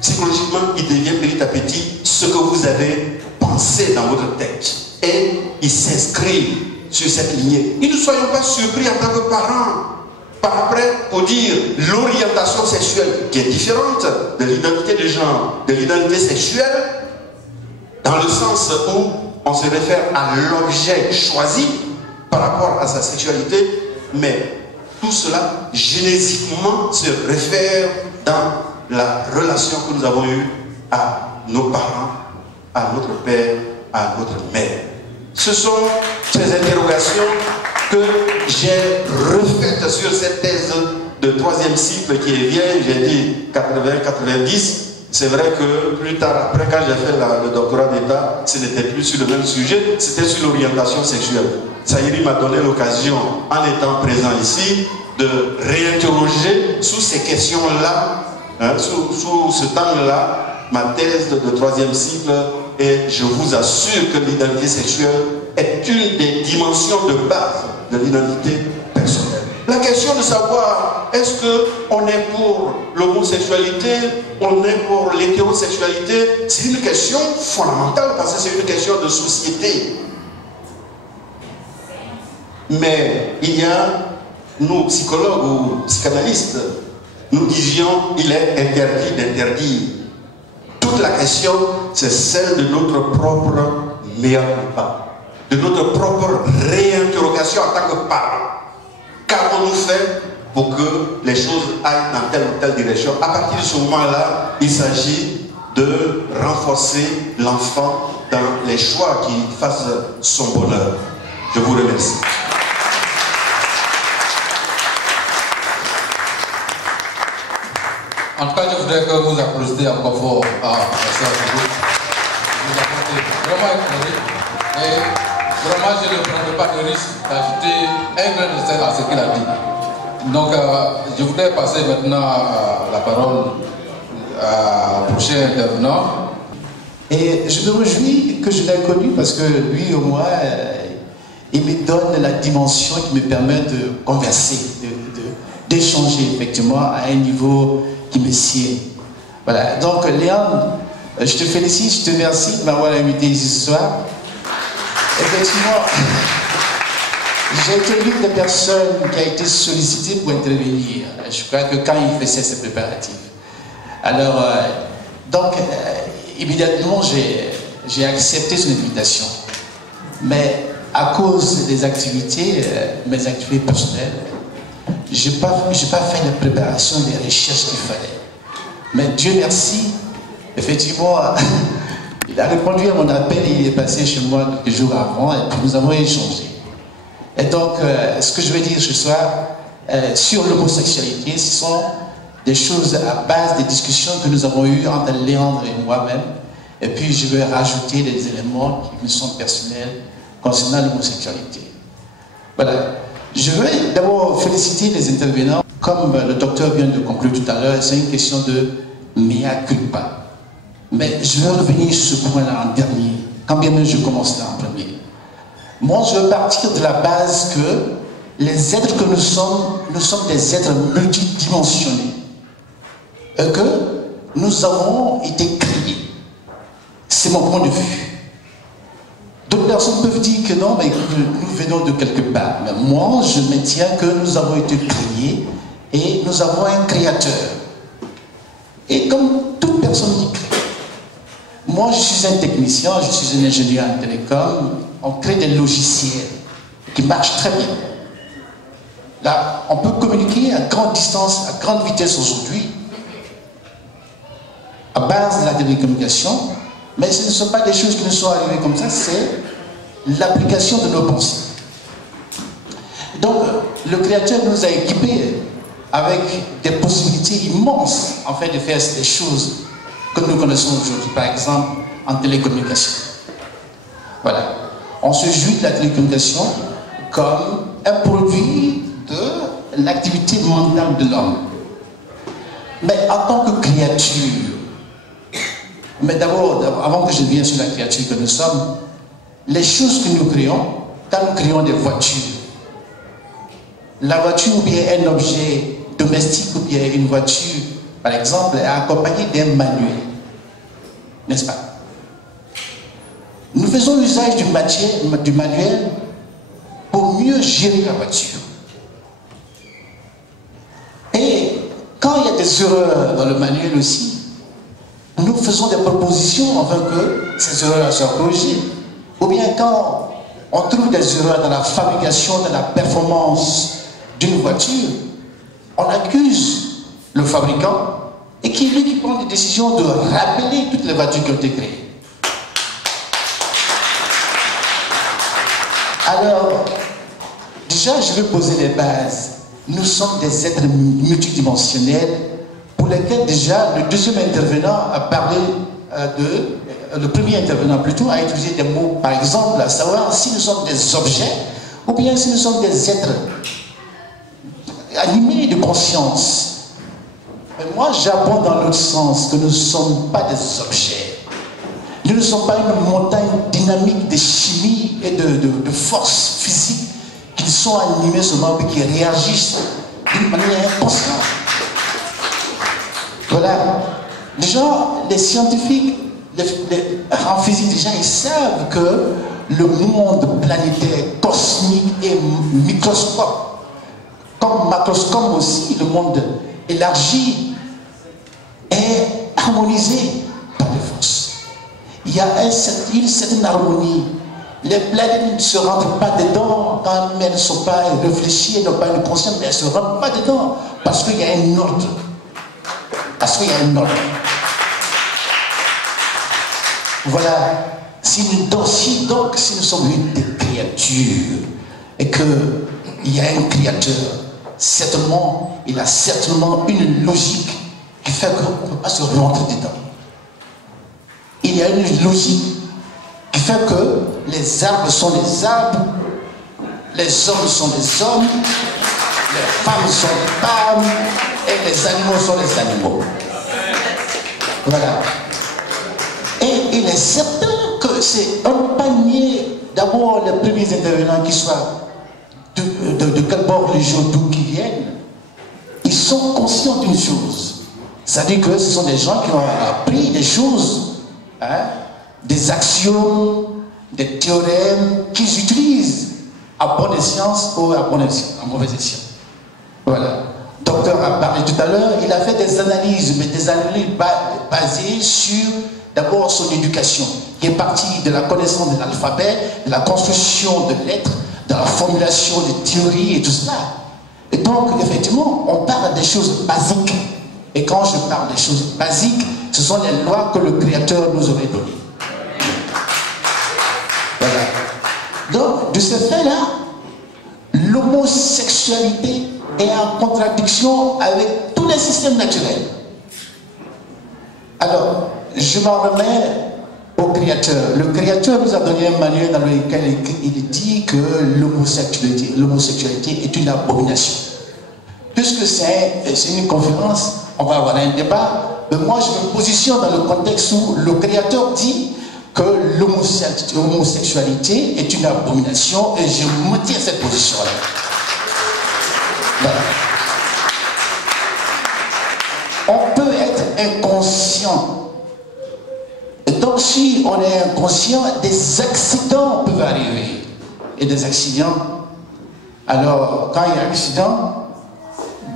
psychologiquement, il devient petit à petit ce que vous avez pensé dans votre tête. Et il s'inscrit sur cette lignée. Et ne soyons pas surpris en tant que parents, par après, pour dire l'orientation sexuelle qui est différente de l'identité de genre, de l'identité sexuelle, dans le sens où on se réfère à l'objet choisi, par rapport à sa sexualité, mais tout cela génétiquement se réfère dans la relation que nous avons eue à nos parents, à notre père, à notre mère. Ce sont ces interrogations que j'ai refaites sur cette thèse de 3e cycle qui est vieille, j'ai dit 80-90. C'est vrai que plus tard, après, quand j'ai fait le doctorat d'État, ce n'était plus sur le même sujet, c'était sur l'orientation sexuelle. Saïri m'a donné l'occasion, en étant présent ici, de réinterroger sous ces questions-là, hein, sous ce temps-là, ma thèse de 3e cycle, et je vous assure que l'identité sexuelle est une des dimensions de base de l'identité personnelle. La question de savoir, est-ce qu'on est pour l'homosexualité, on est pour l'hétérosexualité, c'est une question fondamentale parce que c'est une question de société. Mais il y a, nous psychologues ou psychanalystes, nous disions il est interdit d'interdire. Toute la question, c'est celle de notre propre mea culpa, de notre propre réinterrogation en tant que parents. Qu'avons-nous fait pour que les choses aillent dans telle ou telle direction? À partir de ce moment-là, il s'agit de renforcer l'enfant dans les choix qui fassent son bonheur. Je vous remercie. En tout cas, je voudrais que vous applaudiez encore fort à Sœur Koudou. Vous apportez vraiment éclairé. Et vraiment, je ne prendrai pas de risque d'ajouter un grain de sel à ce qu'il a dit. Donc, je voudrais passer maintenant la parole au prochain intervenant. Et je me réjouis que je l'ai connu parce que lui, au moins, il me donne la dimension qui me permet de converser, d'échanger effectivement à un niveau qui me sied. Voilà. Donc, Léon, je te félicite, je te remercie de m'avoir invité ici ce soir. Effectivement, j'ai été l'une des personnes qui a été sollicitée pour intervenir. Je crois que quand il faisait ses préparatifs. Alors, donc, immédiatement, j'ai accepté son invitation. Mais à cause des activités, mes activités personnelles, je n'ai pas fait la préparation des recherches qu'il fallait. Mais Dieu merci, effectivement, il a répondu à mon appel et il est passé chez moi quelques jours avant et puis nous avons échangé. Et donc, ce que je veux dire ce soir sur l'homosexualité, ce sont des choses à base des discussions que nous avons eues entre Léandre et moi-même. Et puis, je vais rajouter des éléments qui me sont personnels concernant l'homosexualité. Voilà. Je veux d'abord féliciter les intervenants. Comme le docteur vient de conclure tout à l'heure, c'est une question de mea culpa. Mais je veux revenir sur ce point-là en dernier, quand bien même je commence là en premier. Moi, je veux partir de la base que les êtres que nous sommes des êtres multidimensionnés. Et que nous avons été créés. C'est mon point de vue. D'autres personnes peuvent dire que non, mais nous venons de quelque part. Mais moi, je maintiens que nous avons été créés et nous avons un créateur. Et comme toute personne qui crée, moi je suis un technicien, je suis un ingénieur en télécom, on crée des logiciels qui marchent très bien. Là, on peut communiquer à grande distance, à grande vitesse aujourd'hui, à base de la télécommunication, mais ce ne sont pas des choses qui nous sont arrivées comme ça, c'est l'application de nos pensées. Donc, le Créateur nous a équipés avec des possibilités immenses en fait de faire des choses que nous connaissons aujourd'hui, par exemple en télécommunication. Voilà. On se jouit de la télécommunication comme un produit de l'activité mentale de l'homme. Mais en tant que créature, mais d'abord, avant que je vienne sur la créature que nous sommes, les choses que nous créons, quand nous créons des voitures, la voiture ou bien un objet domestique ou bien une voiture, par exemple, est accompagnée d'un manuel, n'est-ce pas? Nous faisons usage du manuel pour mieux gérer la voiture. Et quand il y a des erreurs dans le manuel aussi, nous faisons des propositions afin que ces erreurs soient corrigées. Ou bien quand on trouve des erreurs dans la fabrication, dans la performance d'une voiture, on accuse le fabricant et qui est lui qui prend des décisions de rappeler toutes les voitures qui ont été créées. Alors, déjà, je vais poser les bases. Nous sommes des êtres multidimensionnels pour lesquels déjà le deuxième intervenant a parlé le premier intervenant plutôt a utilisé des mots, par exemple, à savoir si nous sommes des objets ou bien si nous sommes des êtres animés de conscience. Mais moi, j'apprends dans l'autre sens que nous ne sommes pas des objets. Nous ne sommes pas une montagne dynamique de chimie et de force physique qui sont animés seulement et qui réagissent d'une manière inconsciente. Voilà. Déjà, les scientifiques en physique, déjà, ils savent que le monde planétaire, cosmique et microscope, comme macroscope aussi, le monde élargi, est harmonisé par les forces. Il y a une certaine harmonie. Les planètes ne se rentrent pas dedans quand elles ne sont pas réfléchies, elles n'ont pas une conscience, mais elles ne se rentrent pas dedans parce qu'il y a un ordre. Parce qu'il y a un ordre. Voilà. Si nous sommes des créatures et qu'il y a un créateur, certainement, il a certainement une logique qui fait qu'on ne peut pas se rentrer dedans. Il y a une logique qui fait que les arbres sont les arbres, les hommes sont les hommes, les femmes sont les femmes et les animaux sont les animaux. Voilà. Et il est certain que c'est un panier, d'abord les premiers intervenants qui soient de quel bord religieux d'où qu'ils viennent, ils sont conscients d'une chose. C'est-à-dire que ce sont des gens qui ont appris des choses, hein, des axiomes, des théorèmes qu'ils utilisent à bonne escient ou à mauvaise escient. Voilà. Le docteur a parlé tout à l'heure, il a fait des analyses, mais des analyses basées sur d'abord son éducation, qui est partie de la connaissance de l'alphabet, de la construction de lettres, de la formulation de théories et tout cela. Et donc, effectivement, on parle des choses basiques. Et quand je parle des choses basiques, ce sont les lois que le Créateur nous aurait données. Voilà. Donc, de ce fait-là, l'homosexualité est en contradiction avec tous les systèmes naturels. Alors, je m'en remets au Créateur. Le Créateur nous a donné un manuel dans lequel il dit que l'homosexualité est une abomination. Puisque c'est une conférence, on va avoir un débat, mais moi je me positionne dans le contexte où le Créateur dit que l'homosexualité est une abomination et je me tiens à cette position-là. Voilà. On peut être inconscient. Et donc si on est inconscient, des accidents peuvent arriver. Et des accidents, alors quand il y a un accident,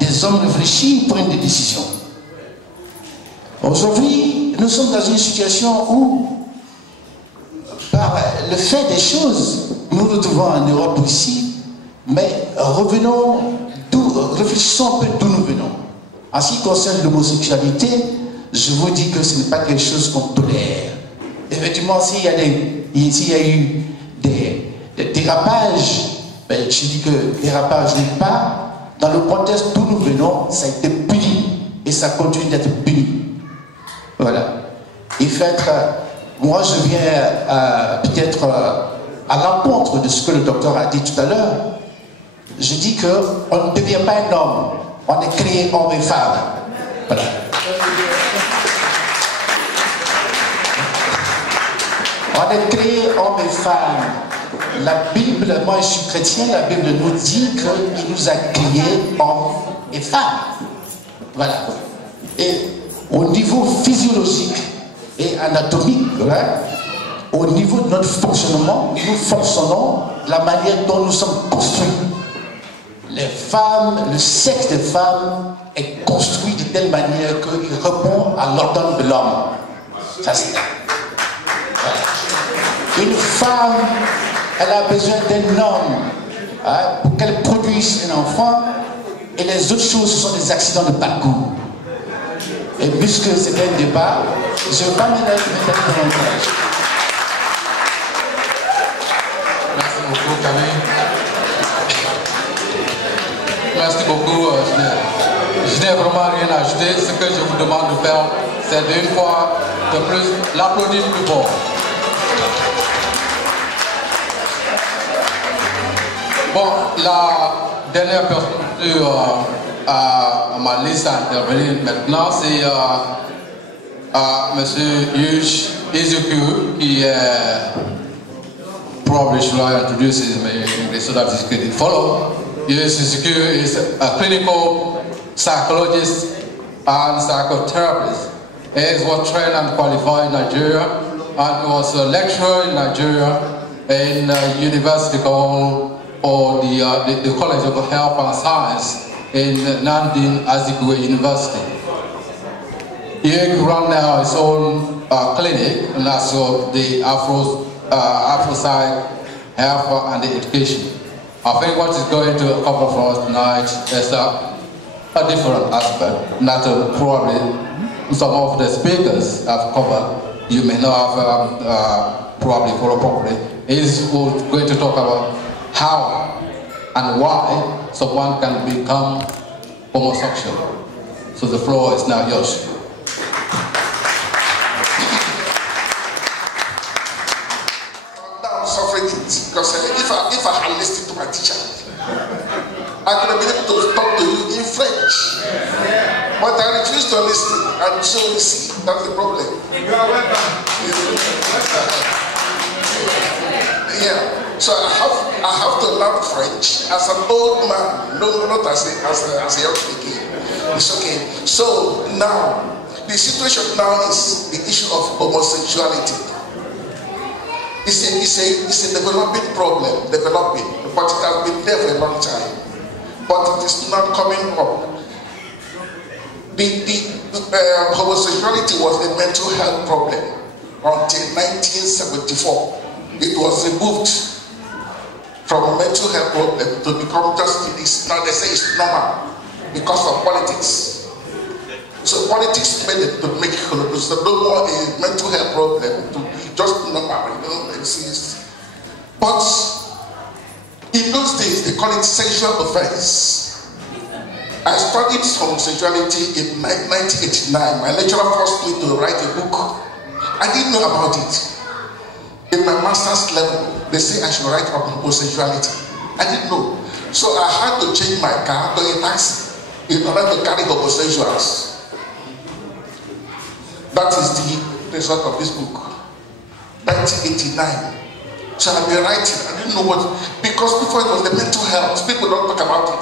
des hommes réfléchis prennent des décisions. Aujourd'hui, nous sommes dans une situation où, par le fait des choses, nous nous trouvons en Europe ici, mais réfléchissons un peu d'où nous venons. En ce qui concerne l'homosexualité, je vous dis que ce n'est pas quelque chose qu'on tolère. Effectivement, s'il y a eu des dérapages, ben, je dis que dérapage n'est pas, dans le contexte d'où nous venons, ça a été puni et ça continue d'être puni. Voilà. Et moi je viens peut-être à l'encontre de ce que le docteur a dit tout à l'heure. Je dis qu'on ne devient pas un homme, on est créé homme et femme. Voilà. On est créé homme et femme. La Bible, moi je suis chrétien, la Bible nous dit qu'il nous a créés hommes et femmes. Voilà. Et au niveau physiologique et anatomique, hein, au niveau de notre fonctionnement, nous fonctionnons de la manière dont nous sommes construits. Les femmes, le sexe des femmes est construit de telle manière qu'il répond à l'ordre de l'homme. Ça c'est là. Voilà. Une femme elle a besoin d'un homme pour qu'elle produise un enfant, et les autres choses, ce sont des accidents de parcours. Et puisque c'est un débat, je ne vais pas m'énerver davantage. Merci beaucoup, Camille. Merci beaucoup, je n'ai vraiment rien à ajouter. Ce que je vous demande de faire, c'est d'une fois de plus l'applaudir plus fort. Bon, la dernière personne sur ma liste à intervenir maintenant, c'est M. Yush Ezekiel, qui est probably should I introduce him in English so that he can follow. Yush Ezekiel is a clinical psychologist and psychotherapist. He was trained and qualified in Nigeria and was a lecturer in Nigeria in university called the College of Health and Science in Nandin Azikiwe University. He runs now his own clinic, and that's the Afro-Psych Health and Education. I think what is going to cover for us tonight is a different aspect, not probably some of the speakers have covered. You may not have probably followed properly. He's going to talk about how and why someone can become homosexual. So the floor is now yours. I'm suffering it because if I had listened to my teacher, I could have been able to talk to you in French. But I refuse to listen, and so you see, that's the problem. You are welcome. Yeah. So I have to learn French as an old man, no, not as a young kid. It's okay. So now, the situation now is the issue of homosexuality. It's a developing problem, but it has been there for a long time. But it is not coming up. Homosexuality was a mental health problem until 1974. It was removed from a mental health problem to become just this. Now they say it's normal because of politics. So politics made it to make it no more a mental health problem to be just normal, you know. But in those days they call it sexual offense. I studied homosexuality in 1989. My lecturer forced me to write a book. I didn't know about it. In my master's level, they say I should write about homosexuality. I didn't know. So I had to change my car to a taxi in order to carry homosexuals. That is the result of this book. 1989. So I've been writing. I didn't know what, because before it was the mental health. People don't talk about it.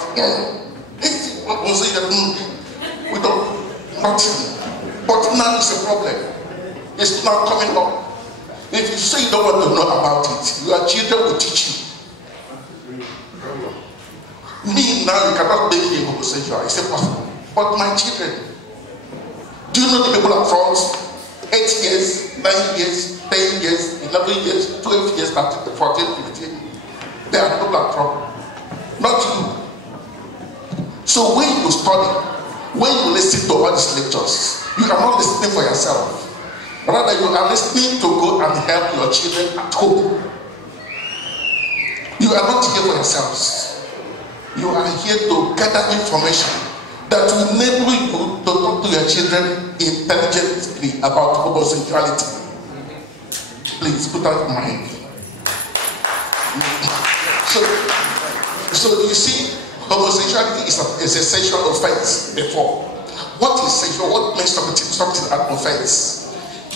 We don't, nothing. But now it's a problem. It's not coming up. If you say you don't want to know about it, your children will teach you. Me now, you cannot make me homosexual. It's impossible. But my children, do you know the people up front? 8 years, 9 years, 10 years, 11 years, 12 years, 13, 14, 15. They are people up front. Not you. So when you study, when you listen to all these lectures, you are not listening for yourself. Rather, you are listening to go and help your children at home. You are not here for yourselves. You are here to gather information that will enable you to talk to your children intelligently about homosexuality. Please put that in mind. So you see, homosexuality is a sexual offense before. What is sexual? What makes something an offense?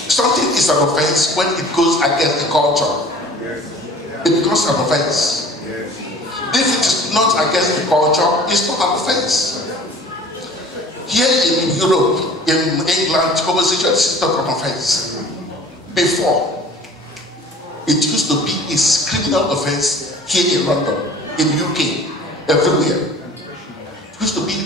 Something is an offense when it goes against the culture. It becomes an offense. If it is not against the culture, it's not an offense. Here in Europe, in England, homosexuality is not an offense. Before, it used to be a criminal offense here in London, in UK, everywhere. It used to be